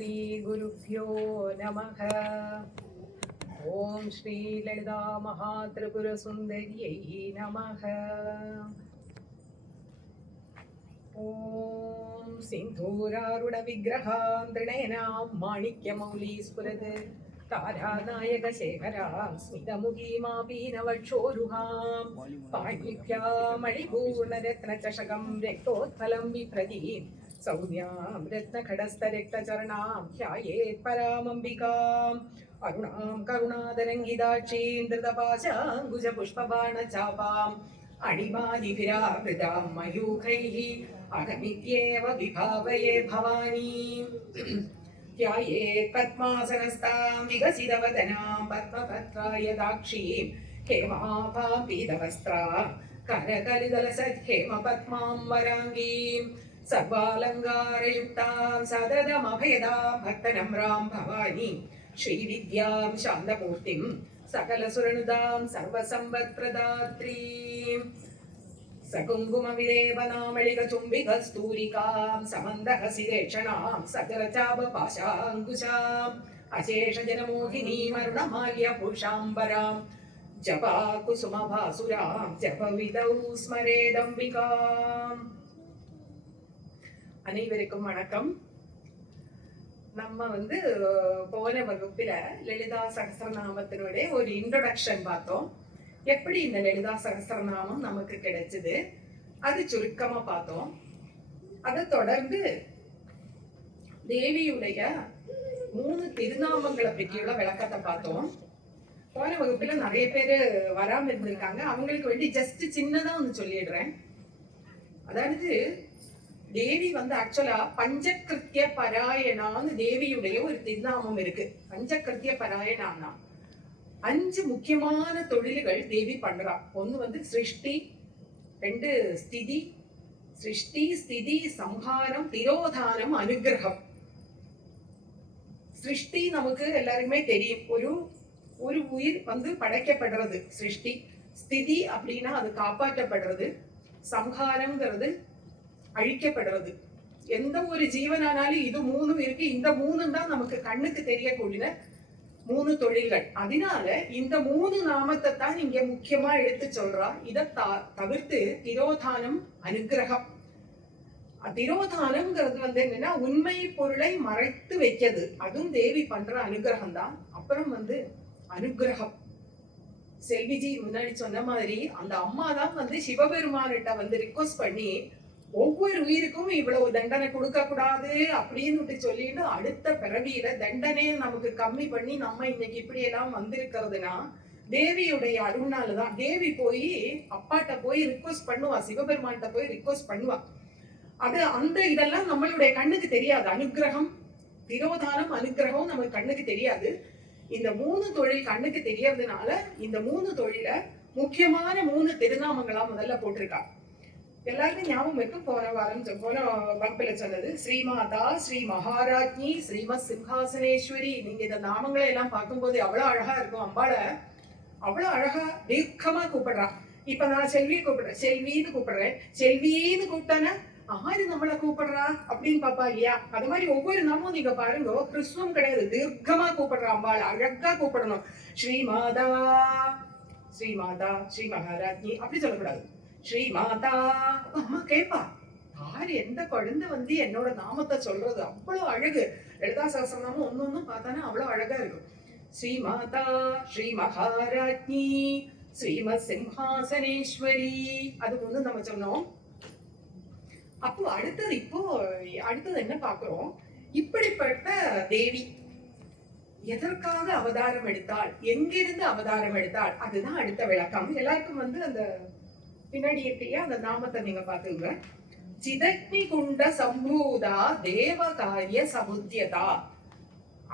श्रीगुरुभ्यो नमः। ॐ श्री ललिता महात्रिपुरसुन्दर्यै नमः। ॐ सिन्धूरारुणविग्रहां तृणयनां माणिक्यमौलीस्फुरत् तारानायकशेखरां स्मितमुखीमापीनवक्षोरुहां पाणिभ्यामणिपूर्णरत्नचषकं रक्तोत्फलं बिभ्रतीं सौम्यां रत्नखडस्थरक्तचरणां ध्यायेत् परामम्बिकाम् अरुणां करुणातरङ्गिताक्षीं धृतपाशाङ्कुशपुष्पबाणचापाम् अणिमादिभिरावृतां मयूखैः अहमित्येव विभावये भवानीं ध्यायेत् पद्मासनस्तां विकसितवदनां पद्मपत्रायदाक्षीं हेमाभां पीतवस्त्रां करकलितलसद्हेमपद्मां वराङ्गीं सर्वालङ्कारयुक्तां सततमभयदां भक्तनम्रां भवानीं श्रीविद्यां शान्तमूर्तिं सकलसुरनुदां सर्वसम्पत्प्रदात्रीं सकुङ्कुमविलेपनामलिकचुम्बिकस्तूरिकां समन्दहसिरेक्षणां सकलचापपाशाङ्कुशाम् अशेषजनमोहिनीमरुणमाल्यभूषाम्बरां जपाकुसुमभासुरां जपविदौ स्मरेदम्बिकाम्. அனைவருக்கும் வணக்கம். நம்ம போன வகுப்பில லலிதா சகஸ்ரநாமத்தினுடைய ஒரு இன்ட்ரோடக்ஷன் பார்த்தோம். எப்படி இந்த லலிதா சகஸ்ரநாமம் நமக்கு கிடைச்சது அது சுருக்கமா பார்த்தோம். அதை தொடர்ந்து தேவியுடைய 3 திருநாமங்களை பற்றியுள்ள விளக்கத்தை பார்த்தோம். போன வகுப்புல நிறைய பேரு வராம இருந்திருக்காங்க. அவங்களுக்கு வேண்டி ஜஸ்ட் சின்னதா சொல்லிடுறேன். அதாவது தேவி ஆக்சுவலா பஞ்சகிருத்திய பராயணான்னு தேவியுடைய ஒரு திருநாமம் இருக்கு. பஞ்சகிருத்திய பராயணான்னா 5 முக்கியமான தொழில்கள் தேவி பண்றா. ஒண்ணு சிருஷ்டி, 2 ஸ்திதி, சிருஷ்டி ஸ்திதி சம்ஹாரம், திரோதானம், அனுகிரகம். சிருஷ்டி நமக்கு எல்லாருக்குமே தெரியும். ஒரு உயிர் படைக்கப்படுறது சிருஷ்டி. ஸ்திதி அப்படின்னா அது காப்பாற்றப்படுறது. சம்ஹாரம்ங்கிறது அழிக்கப்படுறது. எந்த ஒரு ஜீவனானாலும் இது 3 இருக்கு. இந்த 3 தான் நமக்கு கண்ணுக்கு தெரியக்கூடிய 3 தொழில்கள். அதனால இந்த 3 நாமத்தை தான் இங்க முக்கியமா எடுத்து சொல்றா. இதை தவிர்த்து திரோதானம், அனுகிரகம். திரோதானம்ங்கிறது என்னன்னா உண்மை பொருளை மறைத்து வைக்கிறது. அதுவும் தேவி பண்ற அனுகிரகம் தான். அப்புறம் அனுகிரகம், செல்விஜி முன்னாடி சொன்ன மாதிரி அந்த அம்மா தான் சிவபெருமானிட்ட ரிக்வஸ்ட் பண்ணி ஒவ்வொரு உயிருக்கும் இவ்வளவு தண்டனை கொடுக்க கூடாது அப்படின்னு சொல்லிட்டு அடுத்த பிறவியில தண்டனையை நமக்கு கம்மி பண்ணி நம்ம இன்னைக்கு இப்படி எல்லாம் வந்திருக்கிறதுனா தேவியுடைய அருள்னாலதான். தேவி போய் அப்பாட்ட போய் ரிக்வஸ்ட் பண்ணுவா, சிவபெருமான்கிட்ட போய் ரிக்வஸ்ட் பண்ணுவா. அந்த இதெல்லாம் நம்மளுடைய கண்ணுக்கு தெரியாது. அனுகிரகம், திரோதானம், அனுகிரகம் நமக்கு கண்ணுக்கு தெரியாது. இந்த 3 தொழில் கண்ணுக்கு தெரியறதுனால இந்த 3 தொழில முக்கியமான 3 திருநாமங்களா முதல்ல போட்டிருக்கா. எல்லாருக்கும் ஞாபகம் இருக்கு. போன வகுப்புல சொன்னது ஸ்ரீமாதா, ஸ்ரீ மகாராஜ்ஞி, ஸ்ரீமத் சிம்ஹாசனேஸ்வரி. நீங்க இந்த நாமங்களை எல்லாம் பார்க்கும்போது அவ்வளவு அழகா இருக்கும். அம்பாள அவ்வளவு அழகா தீர்க்கமா கூப்பிடுறா. இப்ப நான் செல்வியை கூப்பிடுறேன், செல்வின்னு கூப்பிடுறேன். செல்வின்னு கூப்பிட்டானா ஆறு நம்மள கூப்பிடுறா அப்படின்னு பாப்பா இல்லையா? அது மாதிரி ஒவ்வொரு நாமும் நீங்க பாருங்க, கிறிஸ்துவம் கிடையாது, தீர்க்கமா கூப்பிடுறா அம்பாள். அழகா கூப்பிடணும். ஸ்ரீமாதா, ஸ்ரீமாதா, ஸ்ரீ மகாராஜ்ஞி அப்படி சொல்லக்கூடாது. ஸ்ரீமாதா. அம்மா கேப்பா, யாரு எந்த குழந்தை என்னோட நாமத்தை சொல்றது? அவ்வளவு அழகு. லலிதா சகஸ்ரநாமம் ஒன்னொன்னும் பார்த்தானா அவ்வளவு அழகா இருக்கும். ஸ்ரீமாதா, ஸ்ரீ மகாராஜ்ஞி, ஸ்ரீமத் சிம்ஹாசனேஸ்வரி. அது நம்ம சொன்னோம். அப்போ அடுத்தது என்ன பாக்குறோம்? இப்படிப்பட்ட தேவி எதற்காக அவதாரம் எடுத்தாள், எங்கிருந்து அவதாரம் எடுத்தாள், அதுதான் அடுத்த விளக்கம். எல்லாருக்கும் அந்த பின்னாடி இருக்கையா அந்த நாமத்தை நீங்க பாத்துங்க. சிதக்னி குண்ட சம்பூதா தேவகாரிய சமுத்தியதா.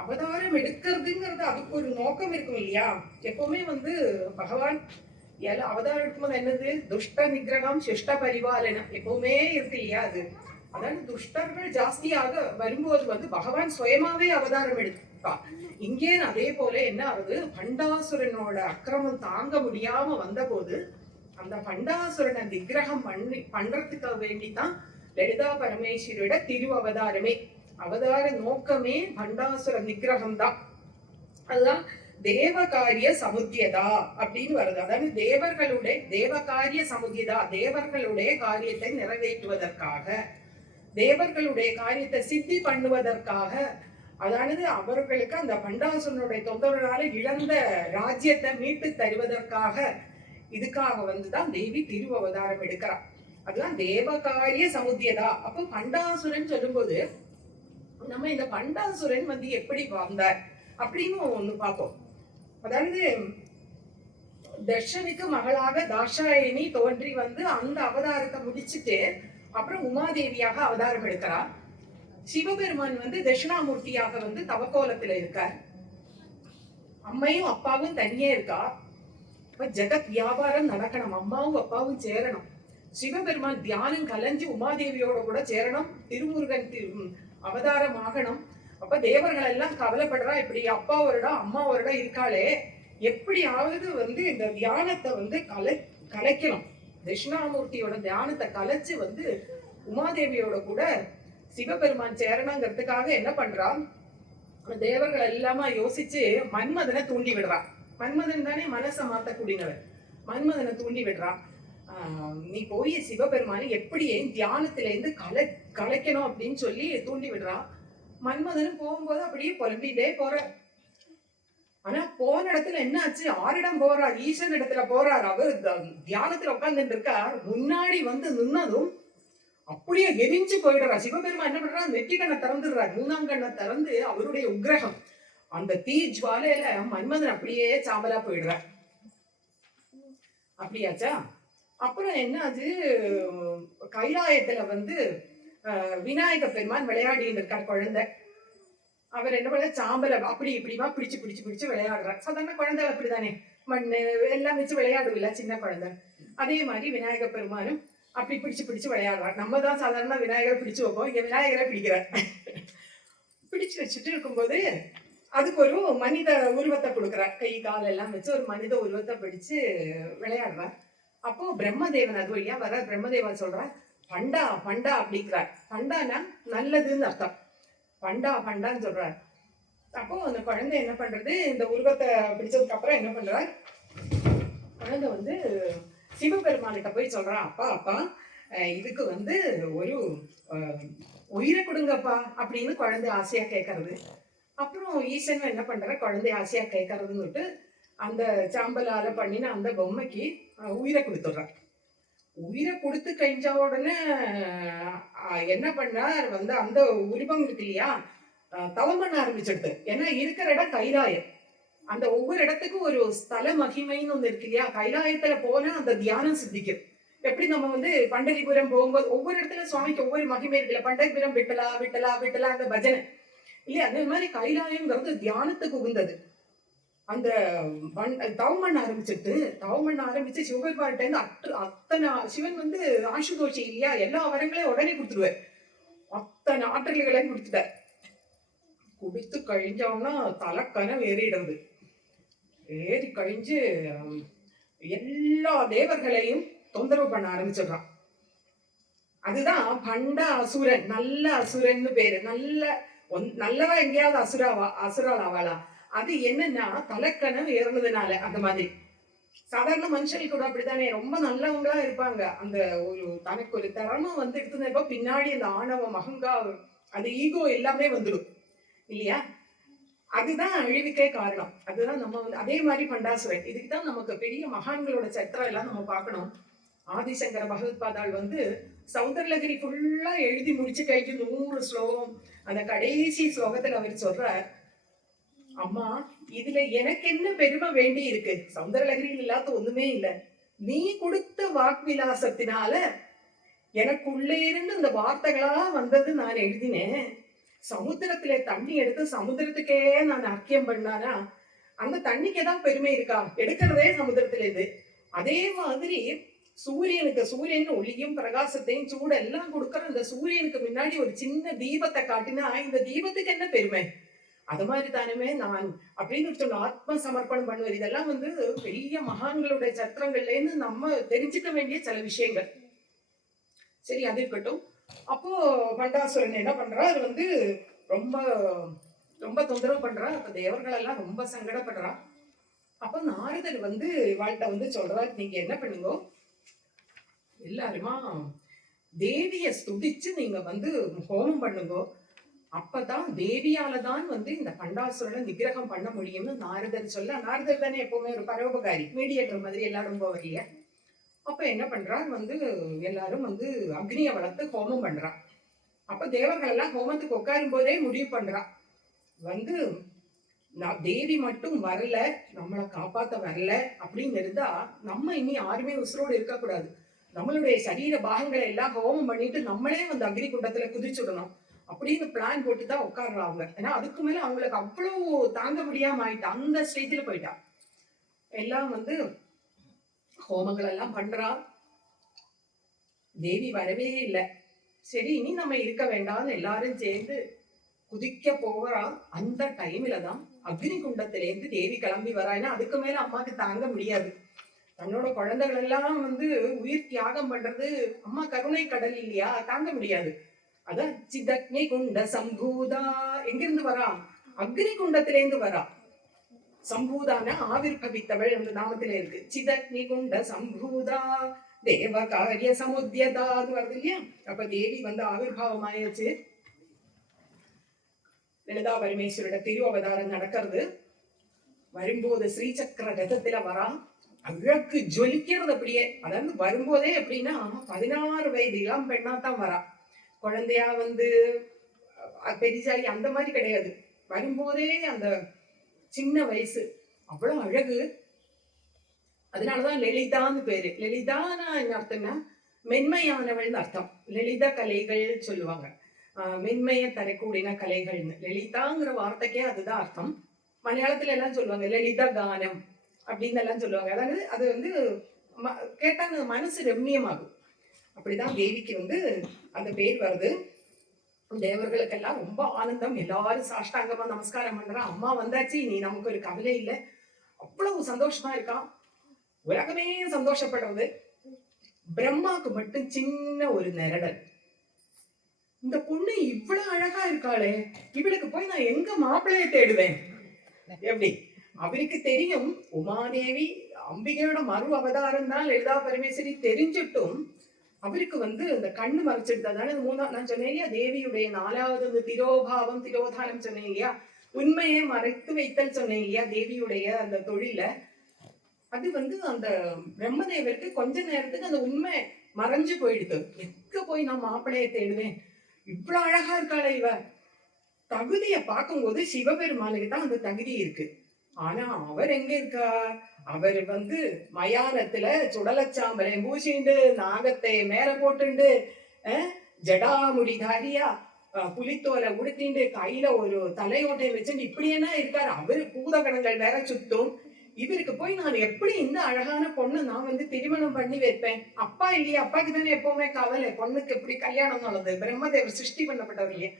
அவதாரம் எடுக்கிறதுங்கிறது அதுக்கு ஒரு நோக்கம் இருக்கும் இல்லையா? எப்பவுமே பகவான் அவதாரம் எடுக்கும்போது என்னது? துஷ்ட நிகிரகம், சிஷ்ட பரிபாலனம் எப்பவுமே இருக்கு இல்லையா? அதாவது துஷ்டர்கள் ஜாஸ்தியாக வரும்போது பகவான் சுயமாவே அவதாரம் எடுப்பா. இங்கே அதே போல என்ன ஆகுது? பண்டாசுரனோட அக்கிரமம் தாங்க முடியாம வந்த போது அந்த பண்டாசுரனை நிகிரகம் பண்றதுக்கு வேண்டிதான் லலிதா பரமேஸ்வரியோட திரு அவதாரமே. அவதார நோக்கமே பண்டாசுர நிகிரகம் தான். அதுதான் தேவகாரிய சமுத்தியதா அப்படின்னு வருது. அதாவது தேவகாரிய சமுத்தியதா, தேவர்களுடைய காரியத்தை நிறைவேற்றுவதற்காக, தேவர்களுடைய காரியத்தை சித்தி பண்ணுவதற்காக, அதாவது அவர்களுக்கு அந்த பண்டாசுரனுடைய தொந்தரவுனால இழந்த ராஜ்யத்தை மீட்டு தருவதற்காக, இதுக்காக வந்துதான் தேவி திருவவதாரம் எடுக்கிறார். அதுதான் தேவகாரிய சமுத்தியதா. அப்போ பண்டாசுரன் சொல்லும்போது நம்ம இந்த பண்டாசுரன் வந்து எப்படி வந்தார் அப்படின்னு ஒண்ணு பார்ப்போம். அதாவது தர்ஷனுக்கு மகளாக தாஷாயணி தோன்றி வந்து அந்த அவதாரத்தை முடிச்சுட்டு அப்புறம் உமாதேவியாக அவதாரம் எடுக்கிறார். சிவபெருமான் வந்து தட்சிணாமூர்த்தியாக வந்து தவக்கோலத்துல இருக்கார். அம்மையும் அப்பாவும் தனியே இருக்கா. இப்ப ஜெகத் வியாபாரம் நடக்கணும், அம்மாவும் அப்பாவும் சேரணும். சிவபெருமான் தியானம் கலைஞ்சு உமாதேவியோட கூட சேரணும், திருமுருகன் அவதாரம் ஆகணும். அப்ப தேவர்கள் எல்லாம் கவலைப்படுறா, இப்படி அப்பா வருடா அம்மா வருடா இருக்காளே, எப்படியாவது வந்து இந்த தியானத்தை வந்து கலைக்கணும், தட்சிணாமூர்த்தியோட தியானத்தை கலைச்சு வந்து உமாதேவியோட கூட சிவபெருமான் சேரணங்கிறதுக்காக என்ன பண்றான், தேவர்கள் எல்லாமா யோசிச்சு மன்மதனை தூண்டி விடுறான். மன்மதன் தானே மனசை மாத்தக்கூடியவர். மன்மதனை தூண்டி விடுறான். நீ போய் சிவபெருமானை எப்படி தியானத்துல இருந்து கலைக்கணும் அப்படின்னு சொல்லி தூண்டி விடுறான். மன்மதனும் போகும்போது அப்படியே புலம்பிட்டே போற. ஆனா போன இடத்துல என்ன ஆச்சு, ஆரிடம் போறார், ஈசன் இடத்துல போறார். அவர் தியானத்துல உட்கார்ந்துட்டு இருக்கார். முன்னாடி வந்து நின்னதும் அப்படியே எரிஞ்சு போயிடுறா. சிவபெருமான் என்ன பண்றா, நெற்றிக்கண்ணை திறந்துடுறார். மூணாம் கண்ணை திறந்து அவருடைய உக்ரகம் அந்த தீ ஜுவாலையில மன்மதன் அப்படியே சாம்பலா போயிடுறார். அப்படியாச்சா. அப்புறம் என்ன ஆச்சு, கைலாயத்துல வந்து விநாயக பெருமான் விளையாடிட்டு இருக்கார் குழந்தை. அவர் என்ன பண்ண, சாம்பலை அப்படி இப்படிமா பிடிச்சு பிடிச்சு பிடிச்சு விளையாடுறார். சாதாரண குழந்தை அப்படித்தானே, மண்ணு எல்லாம் வச்சு விளையாடுவில்ல சின்ன குழந்தை. அதே மாதிரி விநாயக பெருமானும் அப்படி பிடிச்சு பிடிச்சு விளையாடுறார். நம்ம தான் சாதாரண விநாயகரை பிடிச்சு வைப்போம், இங்க விநாயகரை பிடிக்கிறார். பிடிச்சு வச்சுட்டு இருக்கும்போது அதுக்கு ஒரு மனித உருவத்தை கொடுக்குறார். கை கால் எல்லாம் வச்சு ஒரு மனித உருவத்தை பிடிச்சு விளையாடுறார். அப்போ பிரம்மதேவன் அது வழியா வர. பிரம்மதேவன் சொல்றார், பண்டா பண்டா அப்படிங்கிறார். பண்டானா நல்லதுன்னு அர்த்தம். பண்டா பண்டான்னு சொல்றார். அப்போ அந்த குழந்தை என்ன பண்றது, இந்த உருவத்தை பிடிச்சதுக்கு அப்புறம் என்ன பண்றார், குழந்தை வந்து சிவபெருமானிட்ட போய் சொல்றான், அப்பா அப்பா இதுக்கு வந்து ஒரு உயிரை கொடுங்கப்பா அப்படின்னு குழந்தை ஆசையா கேட்கறது. அப்புறம் ஈசன் என்ன பண்ற, குழந்தை ஆசையா கேட்கறதுன்னு அந்த சாம்பலால பண்ணின அந்த பொம்மைக்கு உயிரை கொடுத்துடுறார். உயிரை கொடுத்து கழிஞ்ச உடனே என்ன பண்ணார், வந்து அந்த உருவம் இருக்கு இல்லையா, தவம் பண்ண ஆரம்பிச்சிடுது. ஏன்னா இருக்கிற இடம் கைலாயம். அந்த ஒவ்வொரு இடத்துக்கும் ஒரு ஸ்தல மகிமைன்னு ஒண்ணு இருக்கு இல்லையா. கைலாயத்துல போனா அந்த தியானம் சித்திக்கும். எப்படி நம்ம வந்து பண்டரிபுரம் போகும்போது ஒவ்வொரு இடத்துல சுவாமிக்கு ஒவ்வொரு மகிமை இருக்குல்ல. பண்டரிபுரம் விட்டலா விட்டலா விட்டலா அந்த பஜனை இல்லையா. அந்த மாதிரி கைலாயம்ங்கிறது தியானத்துக்கு உகுந்தது. அந்த தவம் பண்ண ஆரம்பிச்சுட்டு, தவம் பண்ண ஆரம்பிச்சு சிவபெருமான்கிட்ட இருந்து அத்தனை சிவன் வந்து ஆசுதோஷி இல்லையா, எல்லா வரங்களையும் உடனே கொடுத்துருவார். அத்தனை ஆற்றல்களையும் கொடுத்துட்டார். கொடுத்து கழிஞ்சோம்னா தலைக்கன ஏறிடுறது. ஏறி கழிஞ்சு எல்லா தேவர்களையும் தொந்தரவு பண்ண ஆரம்பிச்சிடுறான். அதுதான் பண்ட அசுரன். நல்ல அசுரன்னு பேரு. நல்லவா எங்கேயாவது அசுரால் ஆவாளா? அது என்னன்னா தலைக்கணம் ஏறினதுனால அந்த மாதிரி. சாதாரண மனுஷனுக்கு கூட அப்படித்தானே, ரொம்ப நல்லவங்களா இருப்பாங்க. அந்த ஒரு தனக்கு ஒரு திறமை வந்து எடுத்துனப்ப பின்னாடி அந்த ஆணவம் அகங்காரம் அது ஈகோ எல்லாமே வந்துடும் இல்லையா. அதுதான் அழிவுக்கே காரணம். அதுதான் நம்ம வந்து அதே மாதிரி பண்டாசுரன். இதுக்குதான் நமக்கு பெரிய மகான்களோட சத்திரம் எல்லாம் நம்ம பார்க்கணும். ஆதிசங்கர பகவத்பாதாள் வந்து சௌந்தரலகிரி ஃபுல்லா எழுதி முடிச்சு கழிச்சு 100 ஸ்லோகம். அந்த கடைசி ஸ்லோகத்துல அவர் சொல்றார், அம்மா இதுல எனக்கு என்ன பெருமை வேண்டி இருக்கு, சௌந்தரலகிரியில் இல்லாத ஒண்ணுமே இல்லை. நீ கொடுத்த வாக்விலாசத்தினால எனக்குள்ளே இருந்து அந்த வார்த்தைகளா வந்தது, நான் எழுதினேன். சமுத்திரத்துல தண்ணி எடுத்து சமுத்திரத்துக்கே நான் அர்க்கியம் பண்ணானா அந்த தண்ணிக்கு ஏதாவது பெருமை இருக்கா? எடுக்கிறதே சமுத்திரத்துல இருந்து. அதே மாதிரி சூரியன் ஒளியும் பிரகாசத்தையும் சூடெல்லாம் கொடுக்கற அந்த சூரியனுக்கு முன்னாடி ஒரு சின்ன தீபத்தை காட்டினா இந்த தீபத்துக்கு என்ன பெருமை? அது மாதிரி தானுமே நான் அப்படின்னு சொன்ன ஆத்ம சமர்ப்பணம் பண்ணுவது. இதெல்லாம் வந்து பெரிய மகான்களுடைய சத்திரங்கள்ல இருந்து நம்ம தெரிஞ்சுக்க வேண்டிய சில விஷயங்கள். சரி, அது இருக்கட்டும். அப்போ பண்டாசுரன் என்ன பண்றாரு, வந்து ரொம்ப ரொம்ப தொந்தரவு பண்றா. அப்ப தேவர்கள் எல்லாம் ரொம்ப சங்கடப்படுறா. அப்ப நாரதர் வந்து இவாள்கிட்ட வந்து சொல்றாரு, நீங்க என்ன பண்ணுங்க, எல்லாருமா தேவிய ஸ்துதிச்சு நீங்க வந்து ஹோமம் பண்ணுங்க. அப்பதான் தேவியால தான் வந்து இந்த பண்டாசுரனை நிகிரகம் பண்ண முடியும்னு நாரதர் சொல்ல. நாரதர் தானே எப்பவுமே ஒரு பரோபகாரி, மீடியேட்டர் மாதிரி எல்லாரும் போவதில்லையா. அப்ப என்ன பண்றார் வந்து எல்லாரும் வந்து அக்னியை வளர்த்து ஹோமம் பண்றா. அப்ப தேவர்கள் எல்லாம் ஹோமத்துக்கு உட்காரும் போதே முடிவு பண்றா வந்து, நான் தேவி மட்டும் வரல, நம்மளை காப்பாத்த வரல அப்படின்னு இருந்தா நம்ம இனி யாருமே உசுரோடு இருக்கக்கூடாது. நம்மளுடைய சரீர பாகங்களை எல்லாம் ஹோமம் பண்ணிட்டு நம்மளே வந்து அக்னி குண்டத்துல குதிச்சுடணும் அப்படின்னு பிளான் போட்டுதான் உட்காடுறாங்க. ஏன்னா அதுக்கு மேல அவங்களுக்கு அவ்வளவு தாங்க முடியாம ஆயிட்டா, அந்த ஸ்டேஜ்ல போயிட்டா. எல்லாம் வந்து ஹோமங்கள் எல்லாம் பண்றா. தேவி வரவே இல்லை. சரி இனி நம்ம இருக்க வேண்டாம்னு எல்லாரும் சேர்ந்து குதிக்க போறா. அந்த டைம்ல தான் அக்னி குண்டத்திலேருந்து தேவி கிளம்பி வரா. ஏன்னா அதுக்கு மேல அம்மாக்கு தாங்க முடியாது. தன்னோட குழந்தைகள் எல்லாம் வந்து உயிர் தியாகம் பண்றது அம்மா கருணை கடல் இல்லையா, தாங்க முடியாது. அதான் சிதக்னி குண்ட சம்பூதா எங்கிருந்து வரா, அக்னி குண்டத்திலேருந்து வரா. சம்பூதான ஆவிர்பவித்தவள் அந்த நாமத்தில இருக்கு. சிதக்னி குண்ட சம்பூதா தேவ காரிய சமுத்தியதா வருது இல்லையா. அப்ப தேவி வந்து ஆவிர்வாவம் ஆயிடுச்சு. லலிதா பரமேஸ்வரோட திரு அவதாரம் நடக்கிறது. வரும்போது ஸ்ரீசக்கர ரதத்துல வரா. அழகு ஜொலிக்கிறது அப்படியே. அதாவது வரும்போதே எப்படின்னா 16 வயது இளம் பெண்ணா தான் வரா. குழந்தையா வந்து பெரிசாலி அந்த மாதிரி கிடையாது. வரும்போதே அந்த சின்ன வயசு, அவ்வளவு அழகு. அதனாலதான் லலிதான்னு பேரு. லலிதானா என்ன அர்த்தம்னா மென்மையானவள்னு அர்த்தம். லலித கலைகள் சொல்லுவாங்க, மென்மையை தரக்கூடிய கலைகள்னு. லலிதாங்கிற வார்த்தைக்கே அதுதான் அர்த்தம். மலையாளத்துல எல்லாம் சொல்லுவாங்க லலிதா கானம் அப்படின்னு எல்லாம் சொல்லுவாங்க. அதாவது அது வந்து கேட்டா மனசு ரம்மியமாகும். அப்படிதான் தேவிக்கு வந்து அந்த பேர் வருது. தேவர்களுக்கெல்லாம் ரொம்ப ஆனந்தம். எல்லாரும் சாஷ்டாங்கமா நமஸ்காரம் பண்றா. அம்மா வந்தாச்சு, நீ நமக்கு ஒரு கவலை இல்லை. அவ்வளவு சந்தோஷமா இருக்கான். உலகமே சந்தோஷப்படுறது. பிரம்மாக்கு மட்டும் சின்ன ஒரு நெரடல். இந்த பொண்ணு இவ்வளவு அழகா இருக்காளே, இவளுக்கு போய் நான் எங்க மாப்பிள்ளைய தேடுவேன் எப்படி. அவருக்கு தெரியும் உமாதேவி அம்பிகையோட மறு அவதாரம் தான் லலிதா பரமேஸ்வரி தெரிஞ்சிட்டும் அவருக்கு வந்து இந்த கண்ணு மறைச்சிருந்ததான நான் சொன்னேன் இல்லையா, தேவியுடைய 4வது திரோபாவம் திரோதானம் சொன்னேன் இல்லையா, உண்மையை மறைத்து வைத்தல் சொன்னேன் இல்லையா, தேவியுடைய அந்த தொழில. அது வந்து அந்த பிரம்மதேவருக்கு கொஞ்ச நேரத்துக்கு அந்த உண்மை மறைஞ்சு போயிடுது. எங்க போய் நான் மாப்பிள்ளைய தேடுவேன், இவ்வளவு அழகா இருக்காளே இவ. தகுதியை பார்க்கும்போது சிவபெருமானுக்கு தான் அந்த தகுதி இருக்கு. ஆனா அவர் எங்க இருக்கார், அவர் வந்து மயானத்துல சுடலச்சாம்பலை பூசிண்டு நாகத்தை மேல போட்டுண்டு ஜடாமுடிதாரியா புலித்தோலை உடுத்திண்டு கையில ஒரு தலையோட்டை வச்சுட்டு இப்படியேனா இருக்காரு. அவரு பூதகணங்கள் வேற சுத்தும். இவருக்கு போய் நான் எப்படி இந்த அழகான பொண்ணு நான் வந்து திருமணம் பண்ணி வைப்பேன். அப்பா இல்லையா, அப்பாக்கு தானே எப்பவுமே கவலை, பொண்ணுக்கு எப்படி கல்யாணம் நடந்தது, பிரம்மதேவர் சிருஷ்டி பண்ணப்பட்டவர் இல்லையா.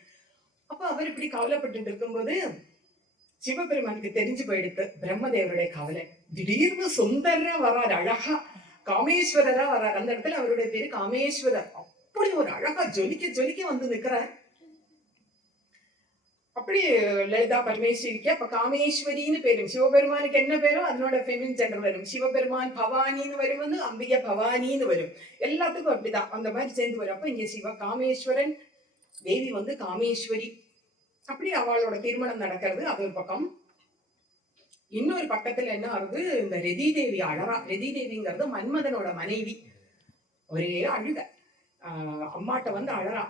அப்ப அவர் இப்படி கவலைப்பட்டு இருக்கும்போது சிவபெருமானுக்கு தெரிஞ்சு போயிடுத்து பிரம்மதேவருடைய கவலை. திடீர்னு சுந்தரா வராரு, அழகா காமேஸ்வரரா வராரு. அந்த இடத்துல அவருடைய பேரு காமேஸ்வரர். அப்படி ஒரு அழகா ஜொலிக்க ஜொலிக்க வந்து நிக்கிறார். அப்படி லலிதா பரமேஸ்வரிக்கு அப்ப காமேஸ்வரின்னு பேரு. சிவபெருமானுக்கு என்ன பேரோ அதனோட ஃபெமினின் ஜெண்டர் வரும். சிவபெருமான் பவானின்னு வரும், வந்து அம்பிகை பவானின்னு வரும். எல்லாத்துக்கும் அப்படிதான் அந்த மாதிரி சேர்ந்து வரும். அப்ப இங்க சிவ காமேஸ்வரன், தேவி வந்து காமேஸ்வரி. அப்படி அவளோட திருமணம் நடக்கிறது. அது ஒரு பக்கம். இன்னொரு பக்கத்துல என்ன ஆகுது, இந்த ரதி தேவி அழறா. ரதி தேவிங்கிறது மன்மதனோட மனைவி. ஒரே அழுக. அம்மாட்ட வந்து அழறா.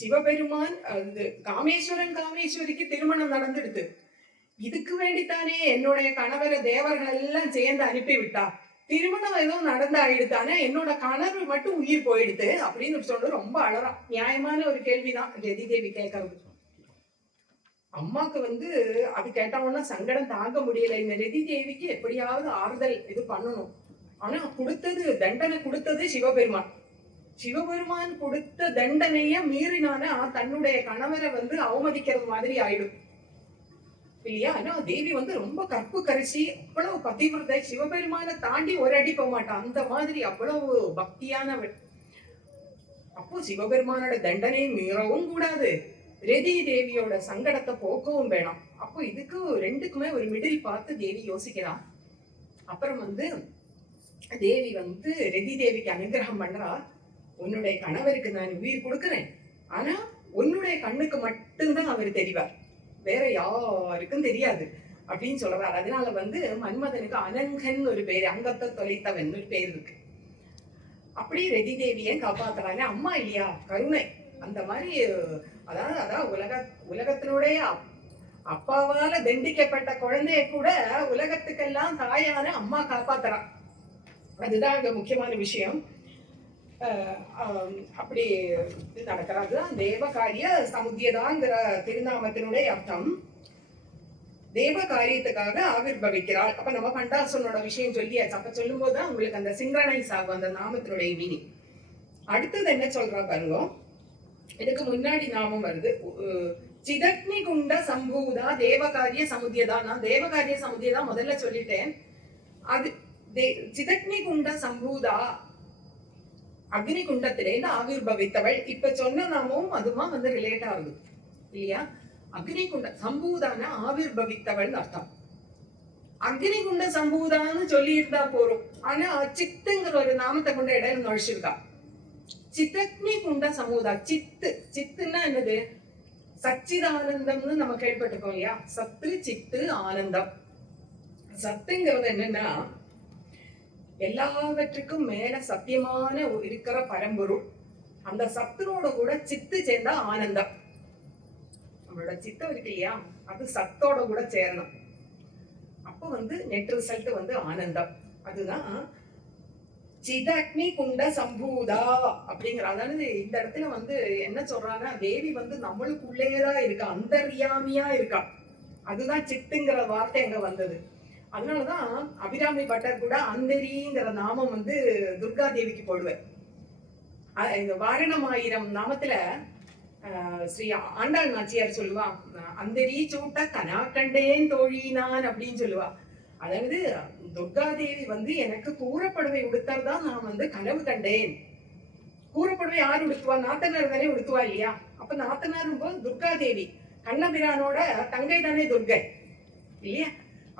சிவபெருமான் காமேஸ்வரன் காமேஸ்வரிக்கு திருமணம் நடந்துடுது. இதுக்கு வேண்டித்தானே என்னுடைய கணவரை தேவர்கள் எல்லாம் சேர்ந்து அனுப்பி விட்டா. திருமணம் ஏதோ நடந்து ஆயிடுத்தானே, என்னோட கணவர் மட்டும் உயிர் போயிடுது அப்படின்னு சொல்றது ரொம்ப அழறா. நியாயமான ஒரு கேள்விதான் ரதி தேவி கேட்கறது. அம்மாக்கு வந்து அது கேட்டவொன்னா சங்கடம் தாங்க முடியல. இந்த ரதி தேவிக்கு எப்படியாவது ஆறுதல் இது பண்ணணும். ஆனா கொடுத்தது தண்டனை கொடுத்தது சிவபெருமான். சிவபெருமான் கொடுத்த தண்டனைய மீறினானா தன்னுடைய கணவரை வந்து அவமதிக்கிறது மாதிரி ஆயிடும் இல்லையா. ஆனா தேவி வந்து ரொம்ப கற்பு கரிசி, அவ்வளவு பதிவிரதை, சிவபெருமான தாண்டி ஒரு அடி போக மாட்டான். அந்த மாதிரி அவ்வளவு பக்தியானவள். அப்போ சிவபெருமானோட தண்டனையை மீறவும் கூடாது, ரதி தேவியோட சங்கடத்தை போக்கவும் வேணும். அப்போ இதுக்கு ரெண்டுக்குமே ஒரு மிடில் பார்த்து தேவி யோசிக்கிறான். அப்புறம் வந்து தேவி வந்து ரதி தேவிக்கு அனுகிரகம் பண்றா. உன்னுடைய கணவருக்கு நான் உயிர் கொடுக்கிறேன், ஆனா உன்னுடைய கண்ணுக்கு மட்டும்தான் அவர் தெரிவார், வேற யாருக்கும் தெரியாது அப்படின்னு சொல்றாரு. அதனால வந்து மன்மதனுக்கு அனங்கன் ஒரு பேரு, அங்கத்தை தொலைத்தவன் ஒரு பேர் இருக்கு. அப்படி ரதி தேவியை காப்பாத்துறாங்க. அம்மா இல்லையா, கருணை. அந்த மாதிரி அதான் உலகத்தினுடைய அப்பாவால தண்டிக்கப்பட்ட குழந்தைய கூட உலகத்துக்கெல்லாம் தாயான அம்மா காப்பாத்துறான். அதுதான் அங்க முக்கியமான விஷயம். அப்படி நடக்கிறது. தேவகாரிய சமுத்தியதாங்கிற திருநாமத்தினுடைய அர்த்தம் தேவ காரியத்துக்காக ஆவிர்பவிக்கிறாள். அப்ப நம்ம பண்டாசுரனோட விஷயம் சொல்லியாச்சு. அப்ப சொல்லும் போதுதான் உங்களுக்கு அந்த சிங்க்ரனைஸ் ஆகும் அந்த நாமத்தினுடைய மீனிங். அடுத்தது என்ன சொல்றா பாருங்க, இதுக்கு முன்னாடி நாமம் வருது, சிதக்னி குண்ட சம்பூதா தேவகாரிய சமுத்தியதா. நான் தேவகாரிய சமுத்தியதா முதல்ல சொல்லிட்டேன். அது சிதக்னி குண்ட சம்பூதா, அக்னி குண்டத்திலேருந்து ஆவிர்பவித்தவள். இப்ப சொன்ன நாமும் அதுமா வந்து ரிலேட் ஆகுது இல்லையா. அக்னி குண்ட சம்பூதான ஆவிர்பவித்தவள் அர்த்தம். அக்னி குண்ட சம்பூதான்னு சொல்லி இருந்தா போறோம், ஆனா சித்துங்கிற ஒரு நாமத்தை கொண்ட இடையில நுழைச்சிருக்கா. சித்தக்னி குண்ட சமூதா. சித்துன்னா என்னது, சச்சிதானந்தம்னு நம்ம கேள்விப்பட்டிருக்கோம் இல்லையா. சத்து சித்து ஆனந்தம். சத்துங்கிறது என்னன்னா எல்லாவற்றுக்கும் மேல சத்தியமான இருக்கிற பரம்பொருள். அந்த சத்துனோட கூட சித்து சேர்ந்தா ஆனந்தம். நம்மளோட சித்தம் இருக்கு இல்லையா, அது சத்தோட கூட சேரணும். அப்போ வந்து நெட் ரிசல்ட் வந்து ஆனந்தம். அதுதான் சிதக்னி குண்ட சம்பூதா அப்படிங்கிற. அதாவது இந்த இடத்துல வந்து என்ன சொல்றாங்கன்னா, தேவி வந்து நம்மளுக்குள்ளேயேதான் இருக்கா, அந்தர்யாமியா இருக்கா. அதுதான் சித்துங்கிற வார்த்தை எங்க வந்தது. அதனாலதான் அபிராமி பட்டர் கூட அந்தரிங்கிற நாமம் வந்து துர்கா தேவிக்கு போடுவார். இந்த வாரணமாயிரம் நாமத்துல ஸ்ரீ ஆண்டாள் நாச்சியார் சொல்லுவா, அந்தரி சூட்ட கனா கண்டேன் தோழினான் அப்படின்னு சொல்லுவா. அதாவது துர்கா தேவி வந்து எனக்கு கூறப்படவை உடுத்தறதான் நான் வந்து கனவு கண்டேன். கூறப்படவை யாரு உடுத்துவா, நாத்தனார் தானே உடுத்துவா இல்லையா. அப்ப நாத்தனார் போது துர்கா தேவி கண்ணபிரானோட தங்கை தானே துர்கை இல்லையா.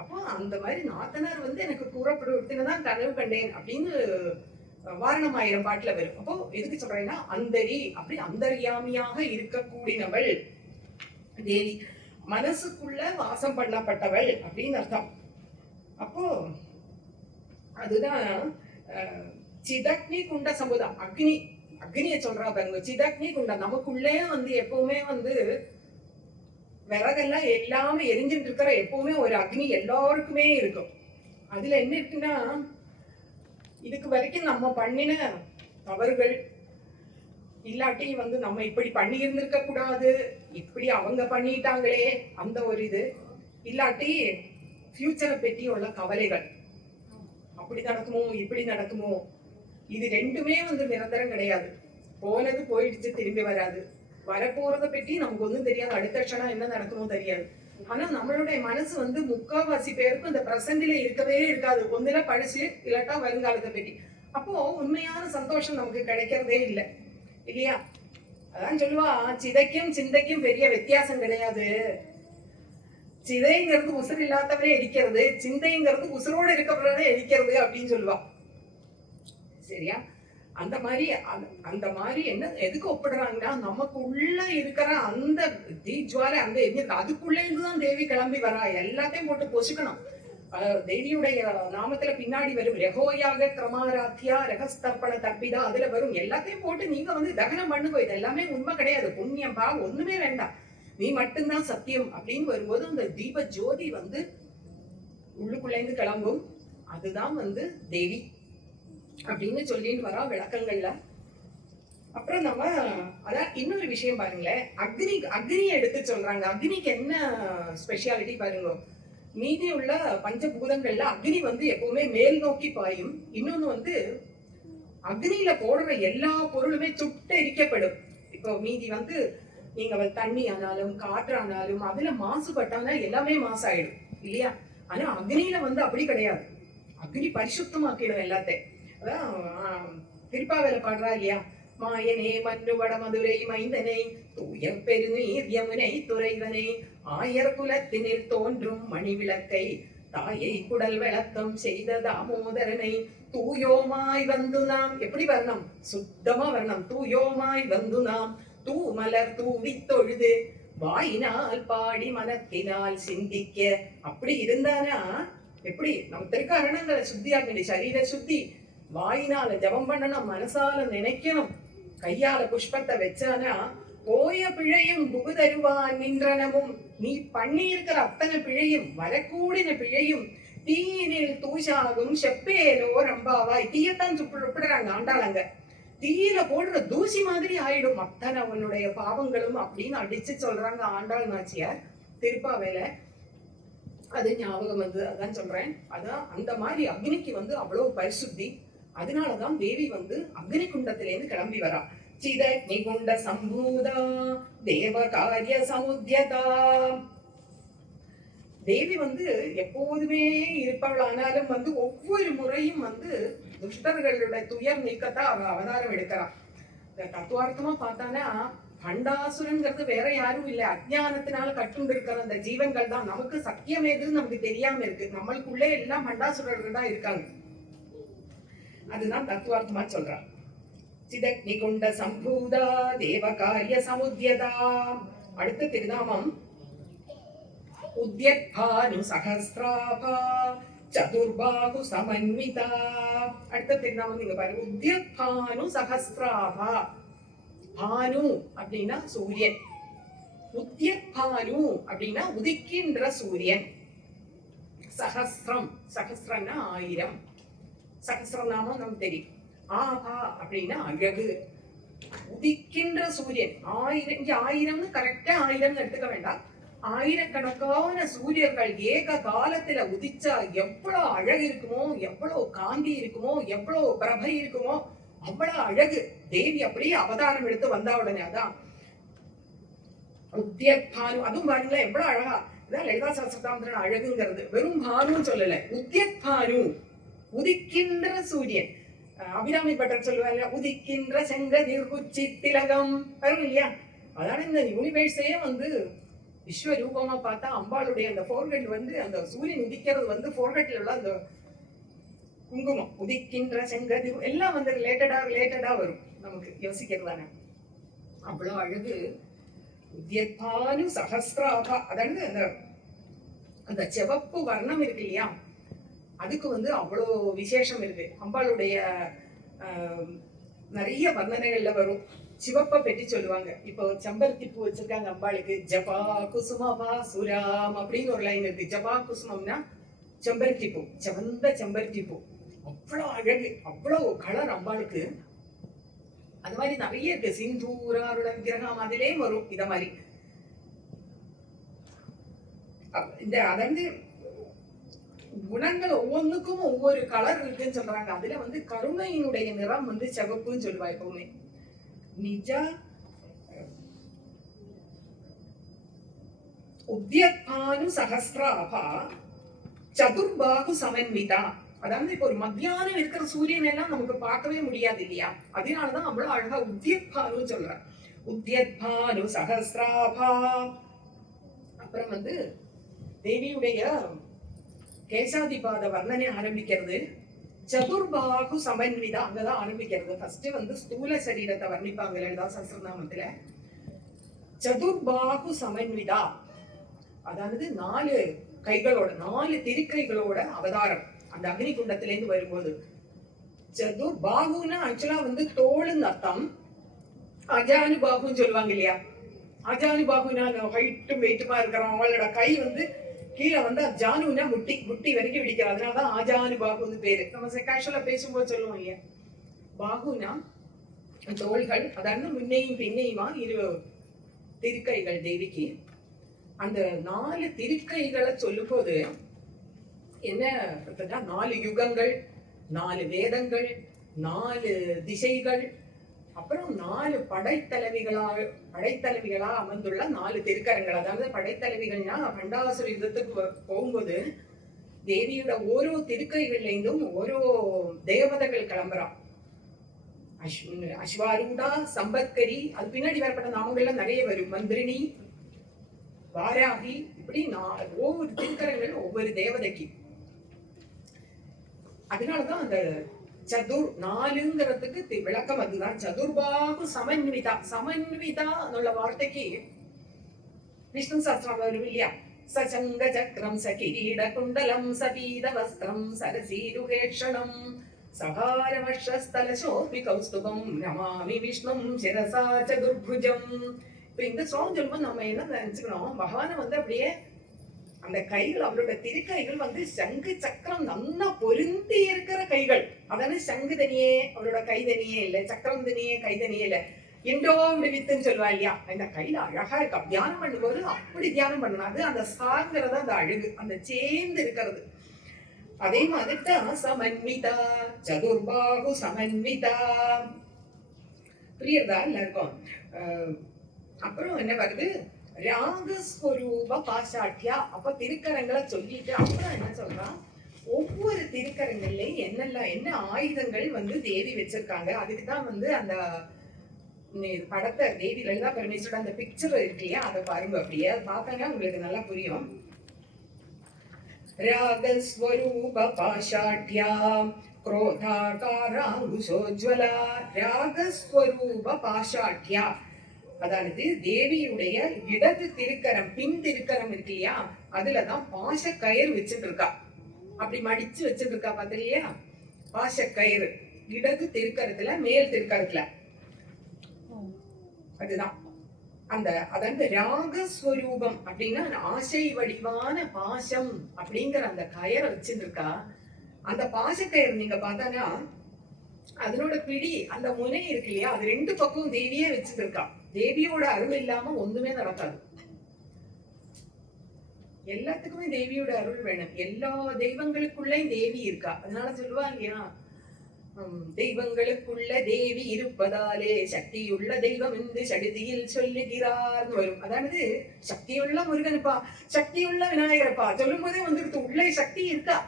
அப்போ அந்த மாதிரி நாத்தனார் வந்து எனக்கு கூறப்படுத்தினதான் கனவு கண்டேன் அப்படின்னு வாரணமாயிரம் பாட்டுல வரும். அப்போ எதுக்கு சொல்றேன்னா, அந்தரி அப்படி அந்தர்யாமியாக இருக்கக்கூடியவள் தேவி, மனசுக்குள்ள வாசம் பண்ணப்பட்டவள் அப்படின்னு அர்த்தம். அப்போ அதுதான் சிதக்னி குண்ட சம்பூதம். அக்னியை சொல்றா பாருங்க. சிதக்னி குண்ட நமக்குள்ளே வந்து எப்பவுமே வந்து விறகெல்லாம் எல்லாமே எரிஞ்சுட்டு இருக்கிற எப்பவுமே ஒரு அக்னி எல்லாருக்குமே இருக்கும். அதுல என்ன இருக்குன்னா, இதுக்கு வரைக்கும் நம்ம பண்ணின தவறுகள் இல்லாட்டி வந்து நம்ம இப்படி பண்ணி இருந்திருக்க கூடாது, இப்படி அவங்க பண்ணிட்டாங்களே அந்த ஒரு இது இல்லாட்டி ஃபியூச்சரை பற்றி உள்ள கவலைகள், அப்படி நடக்குமோ இப்படி நடக்குமோ, இது ரெண்டுமே வந்து நிரந்தரம் கிடையாது. போனது போயிடுச்சு, திரும்பி வராது. வரப்போறத பற்றி நமக்கு ஒன்றும் தெரியாது, அடுத்த க்ஷணம் என்ன நடக்குமோ தெரியாது. ஆனா நம்மளுடைய மனசு வந்து முக்கால்வாசி பேருக்கு இந்த பிரசன்ட்ல இருக்கவே இருக்காது, ஒன்னுல படிச்சு இல்லாட்டா வருங்காலத்தை பற்றி. அப்போ உண்மையான சந்தோஷம் நமக்கு கிடைக்கிறதே இல்லை இல்லையா. அதான் சொல்லுவா, சிதைக்கும் சிந்தைக்கும் பெரிய வித்தியாசம் கிடையாது. சிதைங்கிறது உசுறு இல்லாதவரே எரிக்கிறது, சிந்தைங்கிறது உசுரோடு இருக்கிறவரே எரிக்கிறது அப்படின்னு சொல்லுவா. சரியா. அந்த மாதிரி என்ன எதுக்கு ஒப்பிடுறாங்கன்னா, நமக்கு உள்ள இருக்கிற அந்த தீஜ்வாலை, அந்த அதுக்குள்ளே இருந்துதான் தேவி கிளம்பி வரா. எல்லாத்தையும் போட்டு பொசுக்கணும். தேவியுடைய நாமத்துல பின்னாடி வரும் ரெகோயாக கிரமாராத்தியா ரகஸ்தர்ப்பண தர்பிதா, அதுல வரும் எல்லாத்தையும் போட்டு நீங்க வந்து தகனம் பண்ணுங்க. இது எல்லாமே உண்மை கிடையாது, புண்ணியம் பா ஒண்ணுமே வேண்டாம், நீ மட்டும்தான் சத்தியம் அப்படின்னு வரும்போது அந்த தீப ஜோதி வந்து உள்ளுக்குள்ளேந்து கிளம்பும். அதுதான் வந்து தேவி அப்படின்னு சொல்லிட்டு வரா விளக்கங்கள்ல. அப்புறம் நம்ம அதான் இன்னொரு விஷயம் பாருங்களேன், அக்னியை எடுத்து சொல்றாங்க. அக்னிக்கு என்ன ஸ்பெஷாலிட்டி பாருங்க. மீதி உள்ள பஞ்சபூதங்கள்ல அக்னி வந்து எப்பவுமே மேல் நோக்கி பாயும். இன்னொன்னு வந்து அக்னியில போடுற எல்லா பொருளுமே சுட்டு எரிக்கப்படும். இப்போ மீதி வந்து நீங்க தண்ணி ஆனாலும் காற்று ஆனாலும் அதுல மாசுபட்டானா எல்லாமே மாசாயிடும் இல்லையா. ஆனா அக்னியில வந்து அப்படி கிடையாது, அக்னி பரிசுத்தமாக்கிடும் எல்லாத்தையும். அதான் திருப்பாவேல பாடுறா இல்லையா, மாயனே மன்னுவட மதுரை மைந்தனை தூய பெருநீர் யமுனை துறைவனை ஆயர் குலத்தினில் தோன்றும் மணி விளக்கை தாயை குடல் விளக்கம் செய்த தாமோதரனை தூயோமாய் வந்து நாம் எப்படி வரணும்? சுத்தமா வரணும். தூயோமாய் வந்து நாம் தூமலர் தூவி தொழுது வாயினால் பாடி மனத்தினால் சிந்திக்க. அப்படி இருந்தானா எப்படி நம்ம திருக்கரணங்களை சுத்தியாக்கி சரீர சுத்தி, வாயினால ஜபம் பண்ணணும், மனசால நினைக்கணும், கையால புஷ்பத்தை வச்சானா போய பிழையும் புகுதருவான் நின்றனமும். நீ பண்ணி இருக்கிற அத்தனை பிழையும் வரக்கூடின பிழையும் தீயினில் தூஷாகும் செப்பேலோ ரம்பாவாய். தீயத்தான் சுப்பிடுறாங்க ஆண்டாளங்க. தீயில போடுற தூசி மாதிரி ஆயிடும் அத்தனை அவனுடைய பாவங்களும் அப்படின்னு அடிச்சு சொல்றாங்க ஆண்டாள் நாச்சியார் திருப்பாவேல. அது ஞாபகம் வந்து அதான் சொல்றேன். அதான் அந்த மாதிரி அக்னிக்கு வந்து அவ்வளவு பரிசுத்தி. அதனாலதான் தேவி வந்து அக்னி குண்டத்திலேருந்து கிளம்பி வரா. சிதக்னி குண்ட சம்பூதா தேவ காரிய சமுத்தியதா. தேவி வந்து எப்போதுமே இருப்பவள். ஆனாலும் வந்து ஒவ்வொரு முறையும் வந்து துஷ்டர்களுடைய துயர் நீக்கத்தான் அவ அவதாரம் எடுக்கிறான். தத்துவார்த்தமா பார்த்தானா பண்டாசுரங்கிறது வேற யாரும் இல்லை, அஜ்ஞானத்தினால கட்டுண்டு இருக்கிற அந்த ஜீவன்கள் தான். நமக்கு சத்தியம் எதுன்னு நமக்கு தெரியாம இருக்கு. நம்மளுக்குள்ளே எல்லாம் பண்டாசுரர்கள் தான் இருக்காங்க. அதுதான் தத்துவார்த்தமா சொல்றான். சிதக்னி குண்ட சம்பூதா தேவ காரிய சமுத்தியதா. அடுத்த திருநாமம் உத்யத்பானு சஹஸ்ராபா சதுர்பாகு சமன்விதா. அடுத்த திருநாமம் நீங்க பாருங்க. உத்யத்பானு சஹஸ்ராபா. பானு அப்படின்னா சூரியன். உத்யத்பானு அப்படின்னா உதிக்கின்ற சூரியன். சஹஸ்ரம், சஹஸ்ரம்னா 1000. சஹஸ்ரநாமம் நமக்கு தெரியும். ஆபா அப்படின்னா அழகு. உதிக்கின்ற சூரியன் 1000. இங்க 1000ன்னு கரெக்டா 1000 எடுத்துக்க வேண்டாம். ஆயிரக்கணக்கான சூரியர்கள் ஏக காலத்துல உதிச்சா எவ்வளவு அழகு இருக்குமோ, எவ்வளவு காந்தி இருக்குமோ, எவ்வளவு பிரபை இருக்குமோ, அவ்வளவு அழகு. தேவி அப்படியே அவதாரம் எடுத்து வந்தா உடனே அதான் உத்யத்பானு. அதுவும் பாருங்களேன் எவ்வளவு அழகா. இதான் லலிதா சஹஸ்ரநாமத்தின் அழகுங்கிறது. வெறும் பானுன்னு சொல்லல, உத்யத்பானு உதிக்கின்ற சூரியன். அபிராமி பட்டர் சொல்லுவாங்க உதிக்கின்ற செங்கதிர் குச்சி திலகம் வரும் இல்லையா. அதான இந்த யூனிவர்ஸே வந்து விஸ்வரூபமா பார்த்தா அம்பாளுடைய அந்த ஃபோர்ஹெட் வந்து அந்த சூரியன் உதிக்கிறது வந்து ஃபோர்ஹெட்ல உள்ள அந்த குங்குமம் உதிக்கின்ற செங்கதிர் எல்லாம் வந்து ரிலேட்டடா வரும் நமக்கு யோசிக்கிறதானே. அவ்வளவு அழகு. உத்யத்பானு சஹஸ்ராபா. அதாவது அந்த அந்த சிவப்பு வர்ணம் இருக்கு இல்லையா, அதுக்கு வந்து அவ்வளோ விசேஷம் இருக்கு. அம்பாளுடைய நிறைய வர்ணனைகள்ல வரும். சிவப்பை பற்றி சொல்லுவாங்க. இப்போ செம்பருத்தி பூ வச்சிருக்காங்க அம்பாளுக்கு. ஜபா குசுமபா சுராம் அப்படின்னு ஒரு லைன் இருக்கு. ஜபா குசுமம்னா செம்பருத்தி பூ, செவந்த செம்பருத்தி பூ. அவ்வளோ அழகு, அவ்வளோ கலர் அம்பாளுக்கு. அது மாதிரி நிறைய இருக்கு. சிந்தூராருட விக்கிரகம் அதிலேயும் வரும் இத மாதிரி. இந்த அதாவது குணங்கள் ஒவ்வொன்றுக்கும் ஒவ்வொரு கலர் இருக்குன்னு சொல்றாங்க. அதுல வந்து கருணையினுடைய நிறம் வந்து சிவப்புன்னு சொல்லுவா எப்பவுமே. நிஜ உத்யத்பானு சஹஸ்ராபா சதுர்பாகு சமன்விதா. அதாவது இப்ப ஒரு மத்தியானம் இருக்கிற சூரியன் எல்லாம் நமக்கு பார்க்கவே முடியாது இல்லையா. அதனாலதான் அவ்வளவு அழகா உத்யத்பானு சொல்ற. உத்யத்பானு சஹஸ்ராபா. அப்புறம் வந்து தேவியுடைய கேசாதிபாத வர்ணனை ஆரம்பிக்கிறது. சதுர்பாகு சமன்விதா அங்கதான் ஆரம்பிக்கிறது. ஃபர்ஸ்ட் வந்து ஸ்தூல சரீரத்தை வர்ணிப்பாங்க லலிதா சஹஸ்ரநாமத்துல. சதுர்பாகு சமன்விதா அதாவது 4 கைகளோட 4 திருக்கைகளோட அவதாரம் அந்த அக்னி குண்டத்திலேருந்து வரும்போது. சதுர்பாகுன்னா ஆக்சுவலா வந்து தோளுன்னு அர்த்தம். அஜானு பாகுன்னு சொல்லுவாங்க இல்லையா. அஜானு பாகுனா ஹைட்டும் வெயிட்டுமா இருக்கிறோம். அவளோட கை வந்து கீழே வந்து ஜானுனா முட்டி வரைக்கும் பிடிக்கிறது. அதனாலதான் ஆஜானு பாகுன்னு பேரு. நம்ம கேஷுவலா பேசும்போது சொல்லுவோம் இல்லையா. பாகுனா தோள்கள், அதாவது முன்னையும் பின்னையுமா 2 திருக்கைகள் தேவிக்கு. அந்த 4 திருக்கைகளை சொல்லும் போது என்ன 4 யுகங்கள், 4 வேதங்கள், 4 திசைகள், அப்புறம் 4 படைத்தலைவிகளா அமர்ந்துள்ள 4 திருக்கரங்கள். அதாவது படைத்தலைவிகள்னா பண்டாசுர யுத்தத்துக்கு போகும்போது தேவியோட ஓரோ திருக்கைகள்ல இருந்தும் ஓரோ தேவதைகள் கிளம்புறான். அஸ்வாரூடா, சம்பத்கரி, அது பின்னாடி வரப்பட்ட நாமங்கள்லாம் நிறைய வரும். மந்திரினி, வாராகி, இப்படி ஒவ்வொரு திருக்கரங்கள் ஒவ்வொரு தேவதைக்கு. அதனாலதான் அந்த சதுர் 4ங்கிறதுக்கு விளக்கம் அதுதான். சதுர்பாகு சமன்விதா. சமன்விதா എന്നുള്ള வார்த்தைக்கு விஷ்ணு சாஸ்திரம் வரும் இல்லையா? சசங்க சக்கரம் சகிரீட குண்டலம் சபீத வஸ்திரம் சரசீருகேஷணம் சகாரவர்ஷஸ்தலசோபி கௌஸ்துபம் நமாமி விஷ்ணும் சிரசா சதுர்புஜம். இப்ப இந்த ஸ்லோகம் சொல்லும்போது நம்ம என்ன நினைச்சுக்கணும், பகவானை வந்து அப்படியே அந்த கைகள், அவரோட திருக்கைகள் வந்து சங்கு சக்கரம் நல்லா பொருந்தி இருக்கிற கைகள். அதானே சங்கு தனியே, அவரோட கை தனியே இல்லை, சக்கரம் தனியே, கை தனியே இல்லை, இண்டோடு வித்துன்னு சொல்லுவா இல்லையா? இந்த கையில அழகா இருக்கா. தியானம் பண்ணும்போது அப்படி தியானம் பண்ணணும். அது அந்த சாங்கிறத அந்த அழகு, அந்த சேர்ந்து இருக்கிறது. அதே மாதிரி தான் சமன்விதா, சதுர்பாகு சமன்விதா. புரியுறதா எல்லாருக்கும்? அப்புறம் என்ன வருது? ராகஸ்வரூப பாஷாட்டியா. அப்ப திருக்கரங்களை சொல்லிட்டு அப்புறம் என்ன சொல்றான், ஒவ்வொரு திருக்கரங்கள்லயும் என்னெல்லாம் என்ன ஆயுதங்கள் வந்து தேவி வச்சிருக்காங்க. அதுக்குதான் வந்து அந்த படத்தை தேவி லலிதா பரமேஸ்வரன் அந்த பிக்சர் இருக்கு இல்லையா, அதை பாருங்க. அப்படியே பார்த்தாங்கன்னா உங்களுக்கு நல்லா புரியும். ராகஸ்வரூப பாஷாட்யா क्रोधाकारांकुशोज्ज्वला ராகஸ்வரூப பாஷாட்யா. அதாவது தேவியுடைய இடது திருக்கரம், பின் திருக்கரம் இருக்கு இல்லையா, அதுலதான் பாச கயிறு வச்சுட்டு இருக்கா. அப்படி மடிச்சு வச்சுட்டு இருக்கா பாத்திரியா, பாச கயிறு இடது திருக்கரத்துல, மேல் திருக்கரத்துல. அதுதான் அந்த அதாவது ராகஸ்வரூபம் அப்படின்னா ஆசை வடிவான பாசம் அப்படிங்கிற அந்த கயிறை வச்சுட்டு இருக்கா. அந்த பாசக்கயிறு நீங்க பார்த்தானா அதனோட பிடி, அந்த முனை இருக்கு இல்லையா, அது 2 பக்கம் தேவியே வச்சுட்டு இருக்கா. தேவியோட அருள் இல்லாம ஒண்ணுமே நடக்காது. எல்லாத்துக்குமே தேவியோட அருள் வேணும். எல்லா தெய்வங்களுக்குள்ளேயும் தேவி இருக்கா. அதனால சொல்லுவா இல்லையா, தெய்வங்களுக்குள்ள தேவி இருப்பதாலே சக்தியுள்ள தெய்வம் என்று சடுதியில் சொல்லுகிறார்னு வரும். அதாவது சக்தியுள்ள முருகனுப்பா, சக்தியுள்ள விநாயகரப்பா சொல்லும் போதே வந்துருக்கு, உள்ளே சக்தி இருக்கா.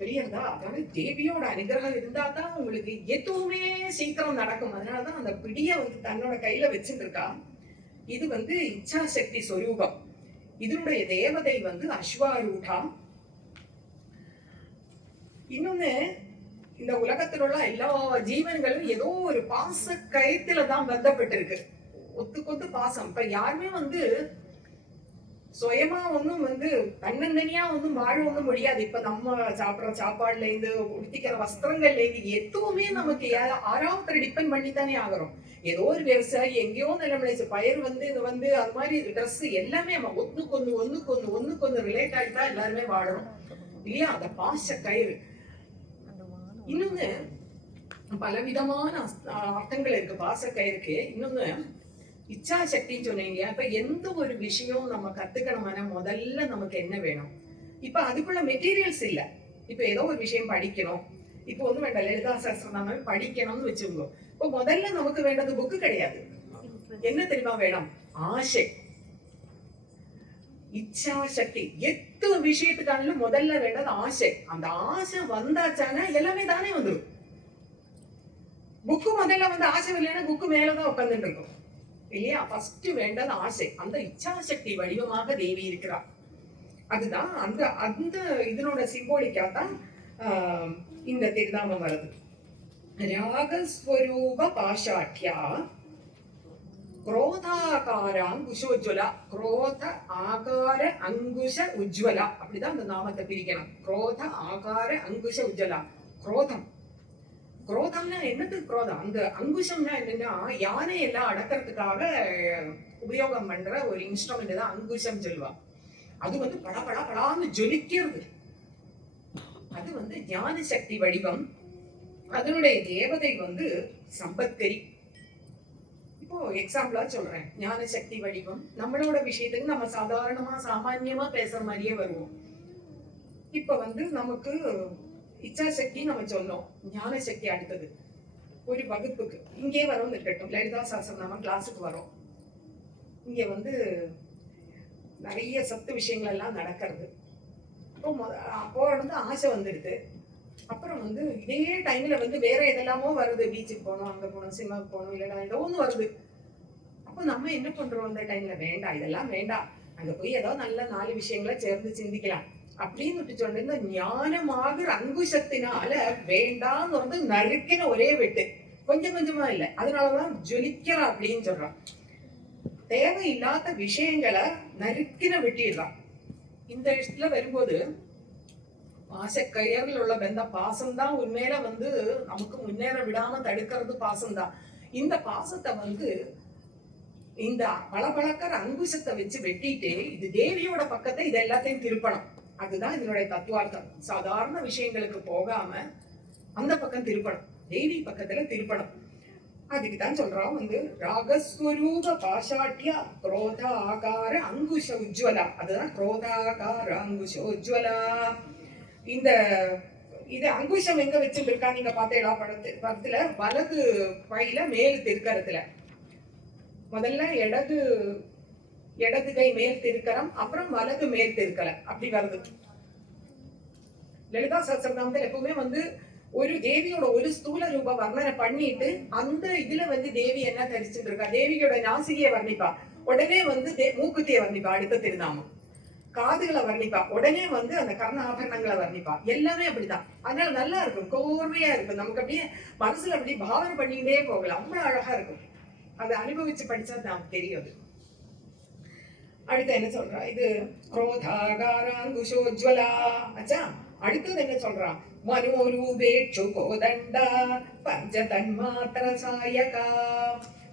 பெரியதா? அதாவது தேவியோட அனுகிரகம் இருந்தா தான் உங்களுக்கு எதுவுமே சீக்கிரம் நடக்கும். அதனாலதான் அந்த பிடிய வந்து தன்னோட கையில வச்சுட்டு இருக்கா. இது வந்து இச்சா சக்தி சொரூபம். இதனுடைய தேவதை வந்து அஸ்வாரூடா. இன்னொன்னு, இந்த உலகத்தில் உள்ள எல்லா ஜீவன்களும் ஏதோ ஒரு பாச கயத்துலதான் பந்தப்பட்டிருக்கு. ஒத்துக்கொத்து பாசம். இப்ப யாருமே வந்து சுயமா ஒன்னும் வந்து தன்னந்தனியா ஒன்னும் வாழ ஒன்னும் முடியாது. இப்ப நம்ம சாப்பிடுற சாப்பாடுல இருந்து, உடுத்திக்கிற வஸ்திரங்கள்ல இருந்து எதுவுமே நமக்கு யாராவது டிபெண்ட் பண்ணி தானே ஆகிறோம். ஏதோ ஒரு விவசாயி எங்கேயோ நிலைமை பயிர் வந்து இது வந்து அது மாதிரி ட்ரெஸ் எல்லாமே ஒண்ணுக்கு ரிலேட் ஆகிட்டா எல்லாருமே வாழறோம் இல்லையா? அந்த பாச கயிறு. இன்னொன்னு, பலவிதமான அர்த்தங்கள் இருக்கு பாச கயிறுக்கு. இன்னொன்னு இச்சா சக்தின்னு சொன்னீங்க. இப்ப எந்த ஒரு விஷயம் நம்ம கத்துக்கணும்னா முதல்ல நமக்கு என்ன வேணும்? இப்ப அதுக்குள்ள மெட்டீரியல்ஸ் இல்ல. இப்ப ஏதோ ஒரு விஷயம் படிக்கணும், இப்ப ஒண்ணு வேண்டாம், லலிதா சஹஸ்ரநாமம் படிக்கணும்னு வச்சுக்கோ. இப்ப முதல்ல நமக்கு வேண்டது புக்கு கிடையாது. என்ன தெரியுமா வேணும்? ஆசை, இச்சா சக்தி. எத்தனை விஷயத்துக்கான முதல்ல வேண்டது ஆசை. அந்த ஆசை வந்தாச்சானா எல்லாமே தானே வந்துடும். புக்கு முதல்ல வந்து ஆசை இல்லைன்னா புக்கு மேலதான் உட்காந்துட்டு இருக்கும் இல்லையா? ஃபர்ஸ்ட் வேண்டது ஆசை. அந்த இச்சாசக்தி வடிவமாக தேவி இருக்கிறார். அதுதான் அந்த அந்த இதனோட சிம்போலிக்கா தான் இந்த திருநாமம் வருது. ராகஸ்வரூப பாஷாட்யா क्रोधाकार अंकुशोज्वला. क्रोध आकार अंकुश उज्ज्वला. அப்படிதான் அந்த நாமத்தை பிரிக்கணும். क्रोध आकार अंकुश उज्ज्वला. क्रोधம், குரோதம்னா என்னது? குரோதம் அந்த அங்குஷம்னா என்னன்னா, யானை எல்லாம் அடக்கிறதுக்காக உபயோகம் பண்ற ஒரு இன்ஸ்ட்ருமெண்ட் தான் அங்குஷம் சொல்லுவா. அது வந்து படபடான்னு ஜொலிக்கிறது. அது வந்து ஞான சக்தி வடிவம். அதனுடைய தேவதை வந்து சம்பத்கரி. இப்போ எக்ஸாம்பிளா சொல்றேன். ஞான சக்தி வடிவம் நம்மளோட விஷயத்துக்கு நம்ம சாதாரணமா சாமான்யமா பேசுற மாதிரியே வருவோம். இப்ப வந்து நமக்கு இச்சா சக்தி நம்ம சொன்னோம், ஞான சக்தி அடுத்தது ஒரு வகுப்புக்கு இங்கே வரோம்னு இருக்கட்டும், லலிதா சஹஸ்ரநாமம் கிளாஸுக்கு வரோம். இங்க வந்து நிறைய சத்து விஷயங்கள் எல்லாம் நடக்கிறது. அப்போ வந்து ஆசை வந்துடுது. அப்புறம் வந்து இதே டைம்ல வந்து வேற எதெல்லாமோ வருது, பீச்சுக்கு போகணும், அங்க போகணும், சினிமாவுக்கு போகணும், இல்லைன்னா ஏதோ ஒண்ணு வருது. அப்போ நம்ம என்ன பண்றோம் அந்த டைம்ல? வேண்டாம், இதெல்லாம் வேண்டாம், அங்க போய் ஏதோ நல்ல 4 விஷயங்களை சேர்ந்து சிந்திக்கலாம் அப்படின்னு சொன்ன இந்த ஞானமாகிற அங்குஷத்தினால வேண்டாம்னு வந்து நறுக்கின ஒரே வெட்டு, கொஞ்சம் கொஞ்சமா இல்ல. அதனாலதான் ஜொலிக்கிறா அப்படின்னு சொல்றான். தேவையில்லாத விஷயங்களை நறுக்கின வெட்டிடுறான். இந்த இடத்துல வரும்போது பாசக்கயர்கள் உள்ள பெந்த பாசம்தான் உண்மையில வந்து நமக்கு முன்னேற விடாம தடுக்கிறது பாசம்தான். இந்த பாசத்தை வந்து இந்த பளபளக்கிற அங்குசத்தை வச்சு வெட்டிட்டு இது தேவியோட பக்கத்தை இது எல்லாத்தையும் திருப்பணும். அதுதான் இதனுடைய தத்துவார்த்தம். சாதாரண விஷயங்களுக்கு போகாம அந்த பக்கம் திருப்பணும், தேவி பக்கத்துல திருப்பணும். அதுக்குதான் சொல்றான் வந்து ராகஸ்வரூப பாஷாட்டிய குரோத ஆகார அங்குஷ உஜ்வலா. அதுதான் குரோதாகார அங்குஷ உஜ்வலா. இந்த இது அங்குஷம் எங்க வச்சுருக்கா நீங்க பார்த்தேடா படத்துல வலது பையில மேல் திருக்கரத்துல முதல்ல இடது கை மேல் திருக்கரம், அப்புறம் வலது மேல் திருக்கரம், அப்படி வருது. லலிதா சஹஸ்ரநாமத்தில் எப்பவுமே வந்து ஒரு தேவியோட ஒரு ஸ்தூல ரூப வர்ணனை பண்ணிட்டு அந்த இதுல வந்து தேவி என்ன தரிச்சுட்டு இருக்கா, தேவியோட நாசிகையை வர்ணிப்பா, உடனே வந்து மூக்குத்தியை வர்ணிப்பா, அடுத்த திருநாமம் காதுகளை வர்ணிப்பா, உடனே வந்து அந்த கர்ண ஆபரணங்களை வர்ணிப்பா. எல்லாமே அப்படிதான். அதனால நல்லா இருக்கும், கோர்வையா இருக்கும். நமக்கு அப்படியே மனசுல அப்படி பாவனை பண்ணிக்கிட்டே போகலாம். அவ்வளவு அழகா இருக்கும். அதை அனுபவிச்சு படிச்சா நமக்கு தெரியாது. அடுத்து என்ன சொல்றா, இது குரோதாகாராங்குஷோஜ்வலா. ஆச்சா, அடுத்தது என்ன சொல்றான், மனோரூபேட்சு கோதண்டா பஞ்ச தன்மாத்திர சாயகா.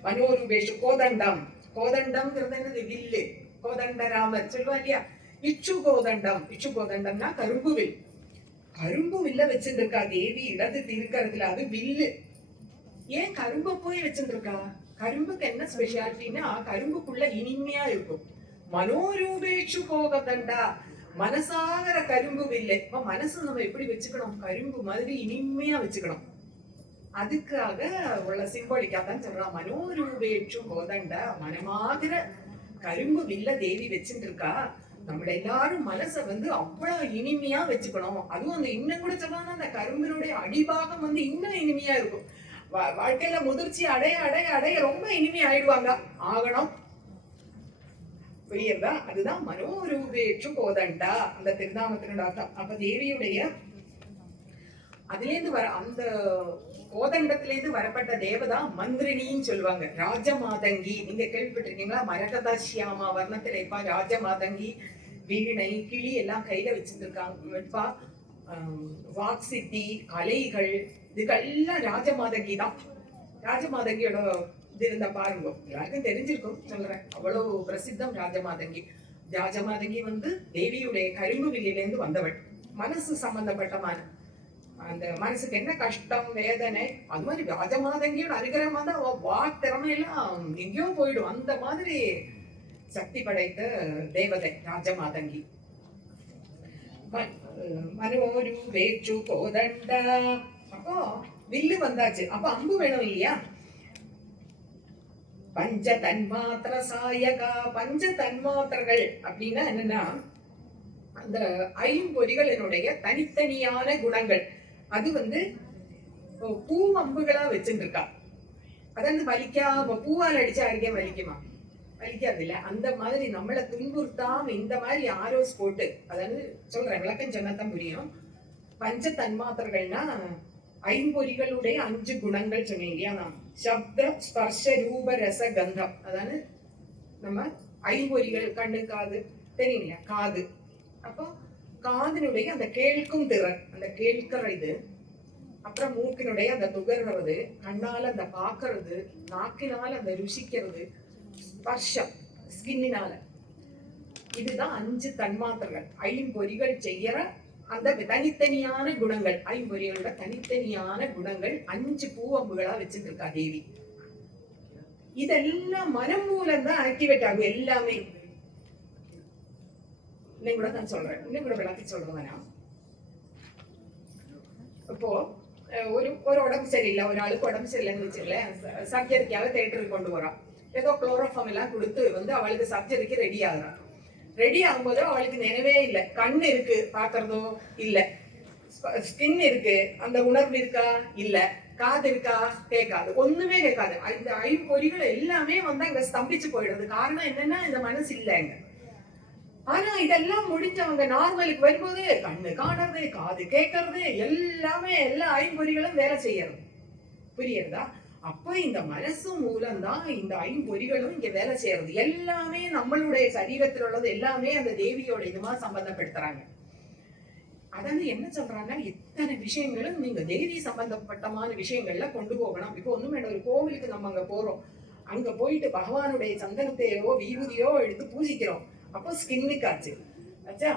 மனோரூபேஷு கோதண்டம். கோதண்டம்ங்கிறது என்னது? வில்லு. கோதண்டராமர் சொல்லுவா இல்லையா? இச்சு கோதண்டம். இச்சு கோதண்டம்னா கரும்பு வில். கரும்பு வில்ல வச்சுருக்கா தேவி இடது திருக்கரத்துல. அது வில்லு. ஏன் கரும்பை போய் வச்சுருக்கா? கரும்புக்கு என்ன ஸ்பெஷாலிட்டின்னா கரும்புக்குள்ள இனிமையா இருக்கும். மனோரூபேட்சு கோதண்டா, மனசாகிற கரும்பு வில்லை. இப்ப மனசு நம்ம எப்படி வச்சுக்கணும்? கரும்பு மாதிரி இனிமையா வச்சுக்கணும். அதுக்காக உள்ள சிம்பாலிக்கா தான் சொல்றான் மனோரூபேட்சு கோதண்டா. மனமாகிற கரும்பு வில்ல தேவி வச்சுட்டு இருக்கா. நம்ம எல்லாரும் மனசை வந்து அவ்வளவு இனிமையா வச்சுக்கணும். அதுவும் அந்த இன்னும் கூட சொன்னா அந்த கரும்பினுடைய அடிபாகம் வந்து இன்னும் இனிமையா இருக்கும். வாழ்க்கையில முதிர்ச்சி அடைய அடைய அடைய ரொம்ப இனிமை ஆயிடுவாங்க, ஆகணும். புரியுதா? அதுதான் மனோரூபேற்று கோதண்டா அந்த திருநாமத்தினோட அர்த்தம். அப்ப தேவியுடைய அதுல இருந்து வர அந்த கோதண்டத்துல இருந்து வரப்பட்ட தேவதா மந்திரினின்னு சொல்லுவாங்க. ராஜமாதங்கி நீங்க கேள்விப்பட்டிருக்கீங்களா? மரகதாசியாமா வர்ணத்துல இருப்பா ராஜமாதங்கி. வீணை கிளி எல்லாம் கையில வச்சிருக்காங்க. வாக் சித்தி கலைகள் இதுக்கெல்லாம் ராஜமாதங்கி தான். ராஜமாதங்கியோட இது இருந்தா பாருங்க, எல்லாருக்கும் தெரிஞ்சிருக்கும் சொல்றேன். அவ்வளவு பிரசித்தம் ராஜமாதங்கி. ராஜமாதங்கி வந்து தேவியுடைய கரும்பு வில்லிலிருந்து வந்தவள். மனசு சம்பந்தப்பட்டமான அந்த மனசுக்கு என்ன கஷ்டம் வேதனை, அது மாதிரி ராஜமாதங்கியோட அனுகிரகமா தான் வாக் திறமையெல்லாம் எங்கேயோ போயிடும். அந்த மாதிரி சக்தி படைத்த தேவதை ராஜமாதங்கி. மனோரூபேட்சு கோதண்டா. அப்போ வில்லு வந்தாச்சு, அப்ப அம்பு வேணும் இல்லையா? பஞ்ச தன்மாத்திர சாயகா. பஞ்ச தன்மாத்திரங்கள் அப்படின்னா என்னன்னா அந்த ஐம்பொறிகளினுடைய தனித்தனியான குணங்கள். அது வந்து பூ அம்புகளா வச்சுருக்கா. அதாவது வலிக்காம பூவால் அடிச்சா அருகே வலிக்குமா? வலிக்காது இல்ல. அந்த மாதிரி நம்மளை துன்புறுத்தாம இந்த மாதிரி ஆரோஸ் போட்டு, அதாவது சொல்றேன் விளக்கம் சொன்னாதான் புரியும். பஞ்ச தன்மாத்திரங்கள்னா ஐம்பொறிகளுடைய 5 குணங்கள் சொன்னீங்க. நான் சப்த ஸ்பர்ஷ ரூப ரச கந்தம். அதாவது நம்ம ஐம்பொறிகள், கண்ணு காது தெரியுங்களா? காது. அப்போ காதினுடைய அந்த கேட்கும் திறன், அந்த கேட்கிற இது. அப்புறம் மூக்கினுடைய அந்த நுகர்றது, கண்ணால அந்த பாக்குறது, நாக்கினால அந்த ருசிக்கிறது, ஸ்பர்ஷம் ஸ்கின்னினால. இதுதான் 5 தன்மாத்திரங்கள். ஐம்பொறிகள் செய்யற அந்த தனித்தனியான குணங்கள். ஐம்பொறிகளோட தனித்தனியான குணங்கள் 5 பூவம்புகளா வச்சுருக்கா தேவி. இதெல்லாம் மனம் மூலம் தான் ஆக்டிவேட் ஆகும் எல்லாமே. இன்னும் கூட நான் சொல்றேன், இன்னும் கூட விளக்கி சொல்றேன். இப்போ ஒரு உடம்பு சரியில்லை, ஒரு ஆளுக்கு உடம்பு சரியில்லைன்னு வச்சுக்கலேன், சர்ஜரிக்காக தேட்டருக்கு கொண்டு போறான். ஏதோ குளோரோஃபார்ம் எல்லாம் கொடுத்து வந்து அவளுக்கு சர்ஜரிக்கு ரெடி ஆகுறான். ரெடி ஆகும்போது அவளுக்கு நினைவே இல்லை, கண்ணு இருக்கு பாக்குறதோ இல்லை, ஸ்கின் இருக்கு, அந்த உணர்வு இருக்கா? இல்ல. காது இருக்கா? கேட்காது. ஒண்ணுமே கேட்காது. இந்த ஐம்பொறிகள் எல்லாமே வந்து அங்க ஸ்தம்பிச்சு போயிடுது. காரணம் என்னன்னா இந்த மனசு இல்லைங்க. ஆனா இதெல்லாம் முடிஞ்சவங்க நார்மலுக்கு வரும்போது கண்ணு காணறது, காது கேட்கறது, எல்லாமே எல்லா ஐம்பொறிகளும் வேலை செய்யறது. புரியுறதா? அப்ப இந்த மனசு மூலம்தான் இந்த ஐம்பொறிகளும் இங்க வேலை செய்யறது. எல்லாமே நம்மளுடைய சரீரத்தில் உள்ளது எல்லாமே அந்த தேவியோட இதுமா சம்பந்தப்படுத்துறாங்க. அதாவது என்ன சொல்றாங்க, இத்தனை விஷயங்களும் நீங்க தேவி சம்பந்தப்பட்டமான விஷயங்கள்ல கொண்டு போகணும். இப்போ ஒண்ணும் வேண்டாம், ஒரு கோவிலுக்கு நம்ம அங்க போறோம், அங்க போயிட்டு பகவானுடைய சந்தனத்தையோ விபூதியோ எடுத்து பூஜிக்கிறோம். அப்போ ஸ்கின்னுக்கு ஆச்சு ஆச்சா,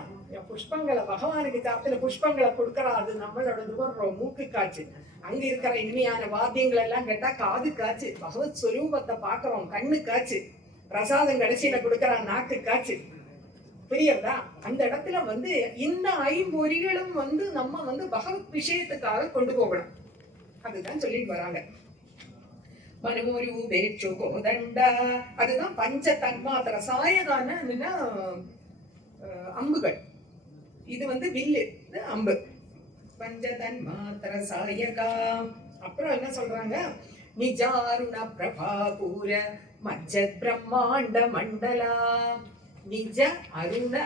புஷ்பங்களை பகவானுக்கு சாப்பிட்டு புஷ்பங்களை கொடுக்கறா, அது நம்மளோட மூக்கு காச்சு. அங்க இருக்கிற இனிமையான வாத்தியங்கள் எல்லாம் கேட்டா காது காச்சு. பகவத் ஸ்வரூபத்தை பாக்குறோம் கண்ணு காச்சு. பிரசாதம் கடைசியில கொடுக்கறான் நாக்கு காச்சு. புரியுறதா? அந்த இடத்துல வந்து இந்த ஐம்பொறிகளும் வந்து நம்ம வந்து பகவத் விஷயத்துக்காக கொண்டு போகணும். அதுதான் சொல்லிட்டு வராங்க. அதுதான் பஞ்ச தன்மாத்திர சாயகான அம்புகள். இது வந்து வில்லு, அம்பு. பஞ்ச தன்மாத்திர சாயகா. அப்புறம் என்ன சொல்றாங்க, நிஜாருண பிரபாபூர மஜ்ஜத் பிரம்மாண்ட மண்டலா. நிஜ அருண.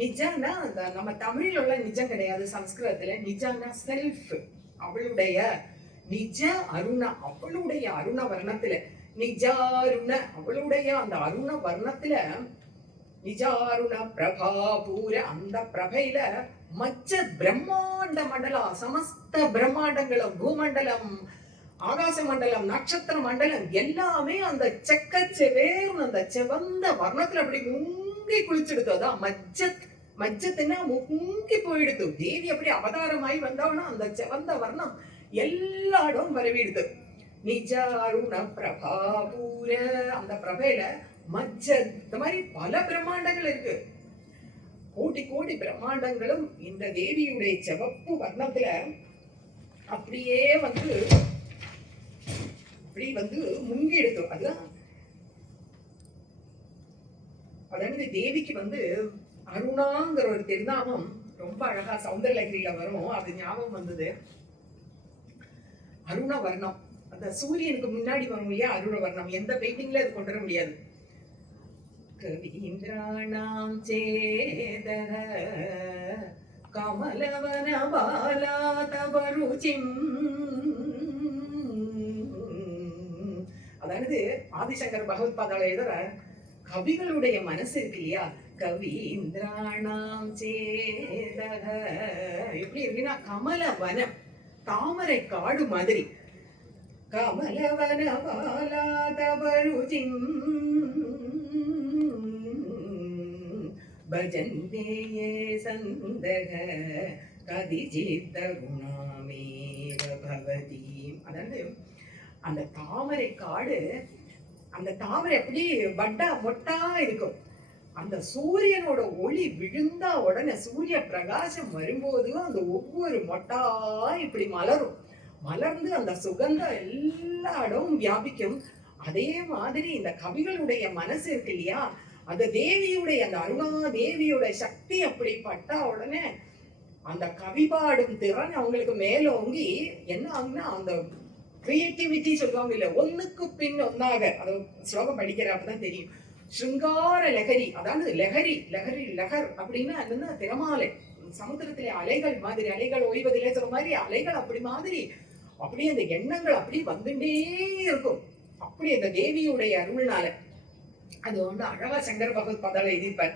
நிஜன்னா நம்ம தமிழ்ல உள்ள நிஜம் கிடையாது, சம்ஸ்கிருதத்துல நிஜானா செல்ஃப். அவளுடைய நிஜ அருண, அவளுடைய அருண வர்ணத்துல, நிஜாருண அவளுடைய அந்த அருண வர்ணத்துல, நிஜாருண பிரபாபூர அந்த பிரபையில மச்ச பிரம்மாண்ட மண்டலம், சமஸ்த பிரம்மாண்டங்களும், பூமண்டலம், ஆகாச மண்டலம், நட்சத்திர மண்டலம் எல்லாமே அந்த செக்கச்செவேர்னு அந்த செவந்த வர்ணத்துல அப்படி முங்கி குளிச்செடுத்து. அதான் மஜ்ஜத். மஜ்ஜத்துன்னா முங்கி போயிடுது. தேவி அப்படி அவதாரமாயி வந்தவனா அந்த செவந்த வர்ணம் எல்லா இடம் பரவிடுது. நிஜ அருண பிரபாபூர அந்த பிரபையில மஜ்ஜத். இந்த மாதிரி பல பிரம்மாண்டங்கள் இருக்கு. கோடி கோடி பிரம்மாண்டங்களும் இந்த தேவியுடைய சிவப்பு வர்ணத்துல அப்படியே வந்து அப்படி வந்து முங்கி எடுத்தோம். அதுதான் அதாவது தேவிக்கு வந்து அருணாங்கிற ஒரு திருநாமம் ரொம்ப அழகா சௌந்தரலகிரியில வரும். அது ஞாபகம் வந்தது. அருண வர்ணம், அந்த சூரியனுக்கு முன்னாடி வரும் இல்லையா அருண வர்ணம். எந்த பெயிண்டிங்ல அது கொண்டு வர முடியாது. கவீந்திராணாம் சேதர கமலவன பாலா தவ ருச்சிம். அதாவது ஆதிசங்கர் பகவத் பாதாள எழுதுற கவிகளுடைய மனசு இருக்கு இல்லையா, கவீந்திராணாம் சேதக எப்படி இருக்குன்னா கமல வனம், தாமரை காடு மாதிரி. கமலவன பாலா தவ ருச்சிம் பஜந்தே சந்தக கதிஜித் தருணாமேவ பவதி. அதாவது அந்த தாமரை காடு, அந்த தாமரை அப்படி வட்டா மொட்டா இருக்கும். அந்த சூரியனோட ஒளி விழுந்தா உடனே சூரிய பிரகாசம் வரும்போது அந்த ஒவ்வொரு மொட்டா இப்படி மலரும். மலர்ந்து அந்த சுகந்தம் எல்லா இடமும் வியாபிக்கும். அதே மாதிரி இந்த கவிகளுடைய மனசு இருக்கு இல்லையா, அந்த தேவியுடைய அந்த அருணா தேவியோட சக்தி அப்படி பட்டா உடனே அந்த கவி பாடும் திறன் அவங்களுக்கு மேலோங்கி என்ன ஆகுனா அந்த கிரியேட்டிவிட்டி சொல்லுவாங்க இல்ல, ஒண்ணுக்கு பின் ஒன்னாக. அது ஸ்லோகம் படிக்கிறப்பதான் தெரியும். ஸ்ருங்கார லகரி, அதாவது லகரி லகரி லகர் அப்படின்னா என்னன்னா திறமாலை. சமுத்திரத்திலே அலைகள் மாதிரி, அலைகள் ஓய்வதிலே சொல்ற மாதிரி அலைகள் அப்படி மாதிரி அப்படியே அந்த எண்ணங்கள் அப்படி வந்துட்டே இருக்கும். அப்படி அந்த தேவியுடைய அருள்னால அது வந்து அழகா சங்கர பகவத் பாதாள எழுதிப்பார்.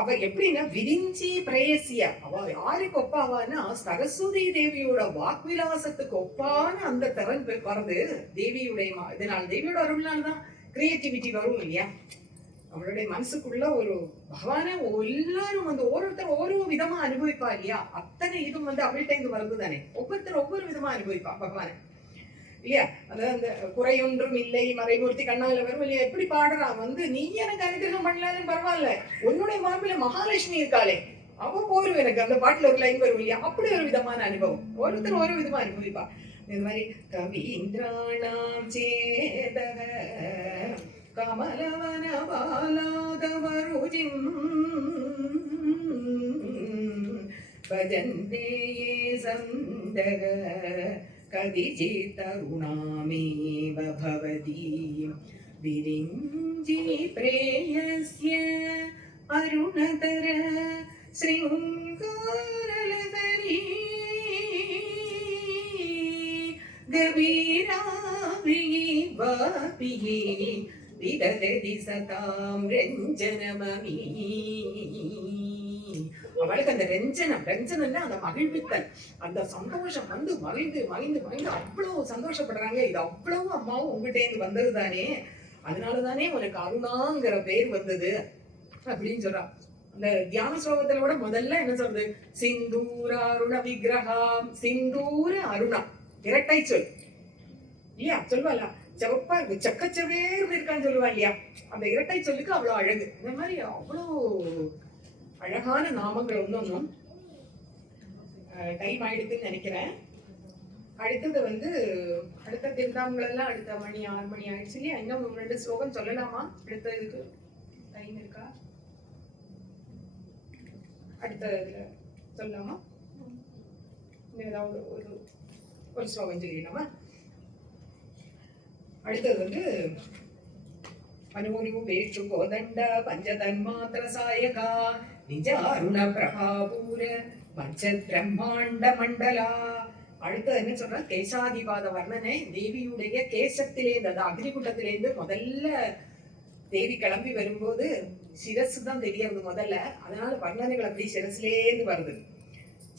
அவர் எப்படின்னா விரிஞ்சி பிரேசிய, அவ யாருக்கு ஒப்பாவான்னா சரஸ்வதி தேவியோட வாக்விலாசத்துக்கு ஒப்பான அந்த திறன் வருது தேவியுடைய இதனால. தேவியோட அருள்னால்தான் கிரியேட்டிவிட்டி வரும் இல்லையா. அவளுடைய மனசுக்குள்ள ஒரு பகவான எல்லாரும் வந்து ஒவ்வொருத்தர் ஒவ்வொரு விதமா அனுபவிப்பா இல்லையா. அத்தனை இதுவும் வந்து அவள்கிட்ட இருந்து வருது தானே. ஒவ்வொருத்தர் ஒவ்வொரு விதமா அனுபவிப்பா பகவான இல்லையா. அதாவது அந்த குறையொன்றும் இல்லை மறைமூர்த்தி கண்ணால வரும் இல்லையா. எப்படி பாடுறான் வந்து, நீ எனக்கு அனுகிரகம் பண்ணலாலும் பரவாயில்ல, உன்னுடைய மார்பில மகாலட்சுமி இருக்காளே அவ போரும் எனக்கு. அந்த பாட்டுல ஒரு லைன் வரும் இல்லையா. அப்படி ஒரு விதமான அனுபவம் ஒருத்தர் ஒரு விதமா அனுபவிப்பா. இந்த மாதிரி கவீந்திராணாம் சேதக கமலவன பாலாதவ ருஜிம் भजन्ते ये सन्दः कदिचित्तरुणामेव भवति विरिञ्चि प्रेयस्य अरुणतर शृङ्गारलहरी गभीराभिः वापिः विदधति सतां रञ्जनममी. அவளுக்கு அந்த ரஞ்சனம்னா அந்த மகிழ்வித்தல், அந்த சந்தோஷம் வந்து மகிழ்ந்து மகிழ்ந்து மகிழ்ந்து அவ்வளவு சந்தோஷப்படுறாங்க. இது அவ்வளவு அம்மாவும் உங்ககிட்ட இருந்து வந்தது தானே, அதனாலதானே உனக்கு அருணாங்கிற பேர் வந்தது அப்படின்னு சொல்றா. அந்த தியான ஸ்லோகத்துல கூட முதல்ல என்ன சொல்றது, சிந்தூர அருண விக்கிரகம். சிந்தூர அருணா இரட்டை சொல் இல்லையா, சொல்லுவாளா செவப்பா இருக்கு செக்கச்சவேர்னு இருக்கான்னு சொல்லுவா இல்லையா, அந்த இரட்டை சொல்லுக்கு அவ்வளவு அழகு. இந்த மாதிரி அவ்வளவு அழகான நாமங்கள் ஒன்றும். டைம் ஆயிடுதுன்னு நினைக்கிறேன். அடுத்தது வந்து அடுத்த திருந்தாமங்கள் எல்லாம் அடுத்த மணி 6 மணி ஆயிடுச்சு இல்லையா, இன்னும் 2 ஸ்லோகம் சொல்லலாமா? அடுத்த இதுக்கு டைம் இருக்கா? அடுத்த இதுல சொல்லலாமா? ஏதாவது ஒரு ஸ்லோகம் சொல்லிடலாமா? அடுத்தது வந்து அனுமொழிவு வேற்று கோதண்ட பஞ்சதன்மாத்திர சாயகா நிஜ அருண பிரபாபூர மச்ச பிரம்மாண்ட மண்டலா. அடுத்தது என்ன சொல்ற, கேசாதிபாத வர்ணனை. தேவியுடைய கேசத்திலேருந்து, அந்த அக்னிகுண்டத்திலேருந்து முதல்ல தேவி கிளம்பி வரும்போது சிரசு தான் தெரியறது முதல்ல, அதனால வர்ணனைகள் அப்படி சிரசுலேருந்து வருது.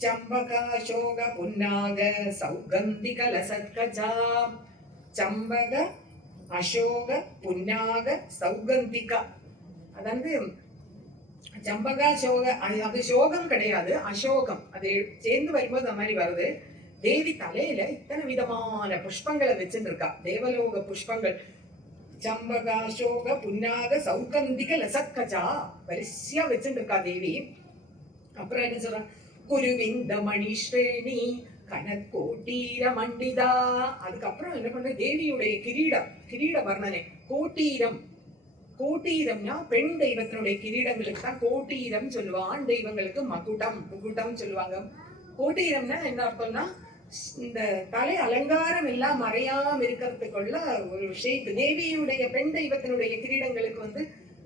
சம்பகா சோக புன்னாக சௌகந்திக லசத்கஜா. சம்பக அசோக புன்னாக சௌகந்திகா, அதாவது சம்பகா சோக, அது சோகம் கிடையாது, அசோகம். அது சேர்ந்து வரும்போது அந்த மாதிரி வருது. தேவி தலையில இத்தனை விதமான புஷ்பங்களை வச்சுட்டு இருக்கா, தேவலோக புஷ்பங்கள். சம்பகா சோக புன்னாக சௌகந்திக லசக்கஜா வரிசையா வச்சுட்டு இருக்கா தேவி. அப்புறம் என்ன சொல்றா, குருவிந்த மணி ஸ்ரேணி கனற்கோட்டீர மண்டிதா. அதுக்கப்புறம் என்ன பண்ற, தேவியுடைய கிரீட வர்ணனை. கோட்டீரம், கோட்டீரம்னா பெண் தெய்வத்தினுடைய கிரீடங்களுக்கு தான் கோட்டீரம் சொல்லுவா. ஆண் தெய்வங்களுக்கு முகுட்டம் சொல்லுவாங்க. கோட்டீரம்னா என்ன அர்த்தம்னா, இந்த தலை அலங்காரம் எல்லாம் மறையாம இருக்கிறதுக்குள்ள ஒரு ஷேப். தேவியுடைய பெண் தெய்வத்தினுடைய கிரீடங்களுக்கு வந்து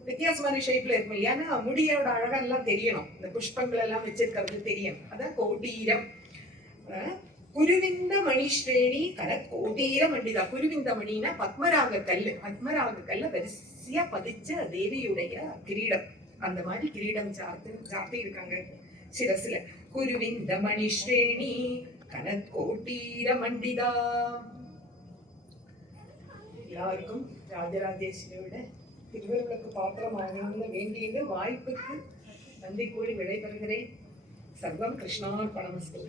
வித்தியாசமான ஷேப்ல இருக்கும், ஏன்னா முடியோட அழகெல்லாம் தெரியணும், இந்த புஷ்பங்கள் எல்லாம் வச்சிருக்கிறது தெரியும், அதான் கோட்டீரம். குருவிந்த மணி ஸ்ரேணி கனற்கோட்டீர மண்டிதா. குருவிந்த மணினா பத்மராக கல்ல வரிசையா பதிச்ச தேவியுடைய கிரீடம். அந்த மாதிரி கிரீடம் சார்த்தி இருக்காங்க சிரசுல. குருவிந்த மணி ஸ்ரேணி கனற்கோட்டீர மண்டிதா. எல்லாருக்கும் ராஜராஜேஸ்வரியோட திருவருளுக்கு பாத்திரமாகணும்னு வேண்டியது வாய்ப்புக்கு நன்றி கூறி விடைபெறுகிறேன். சர்வம் கிருஷ்ணார்ப்பணமஸ்து.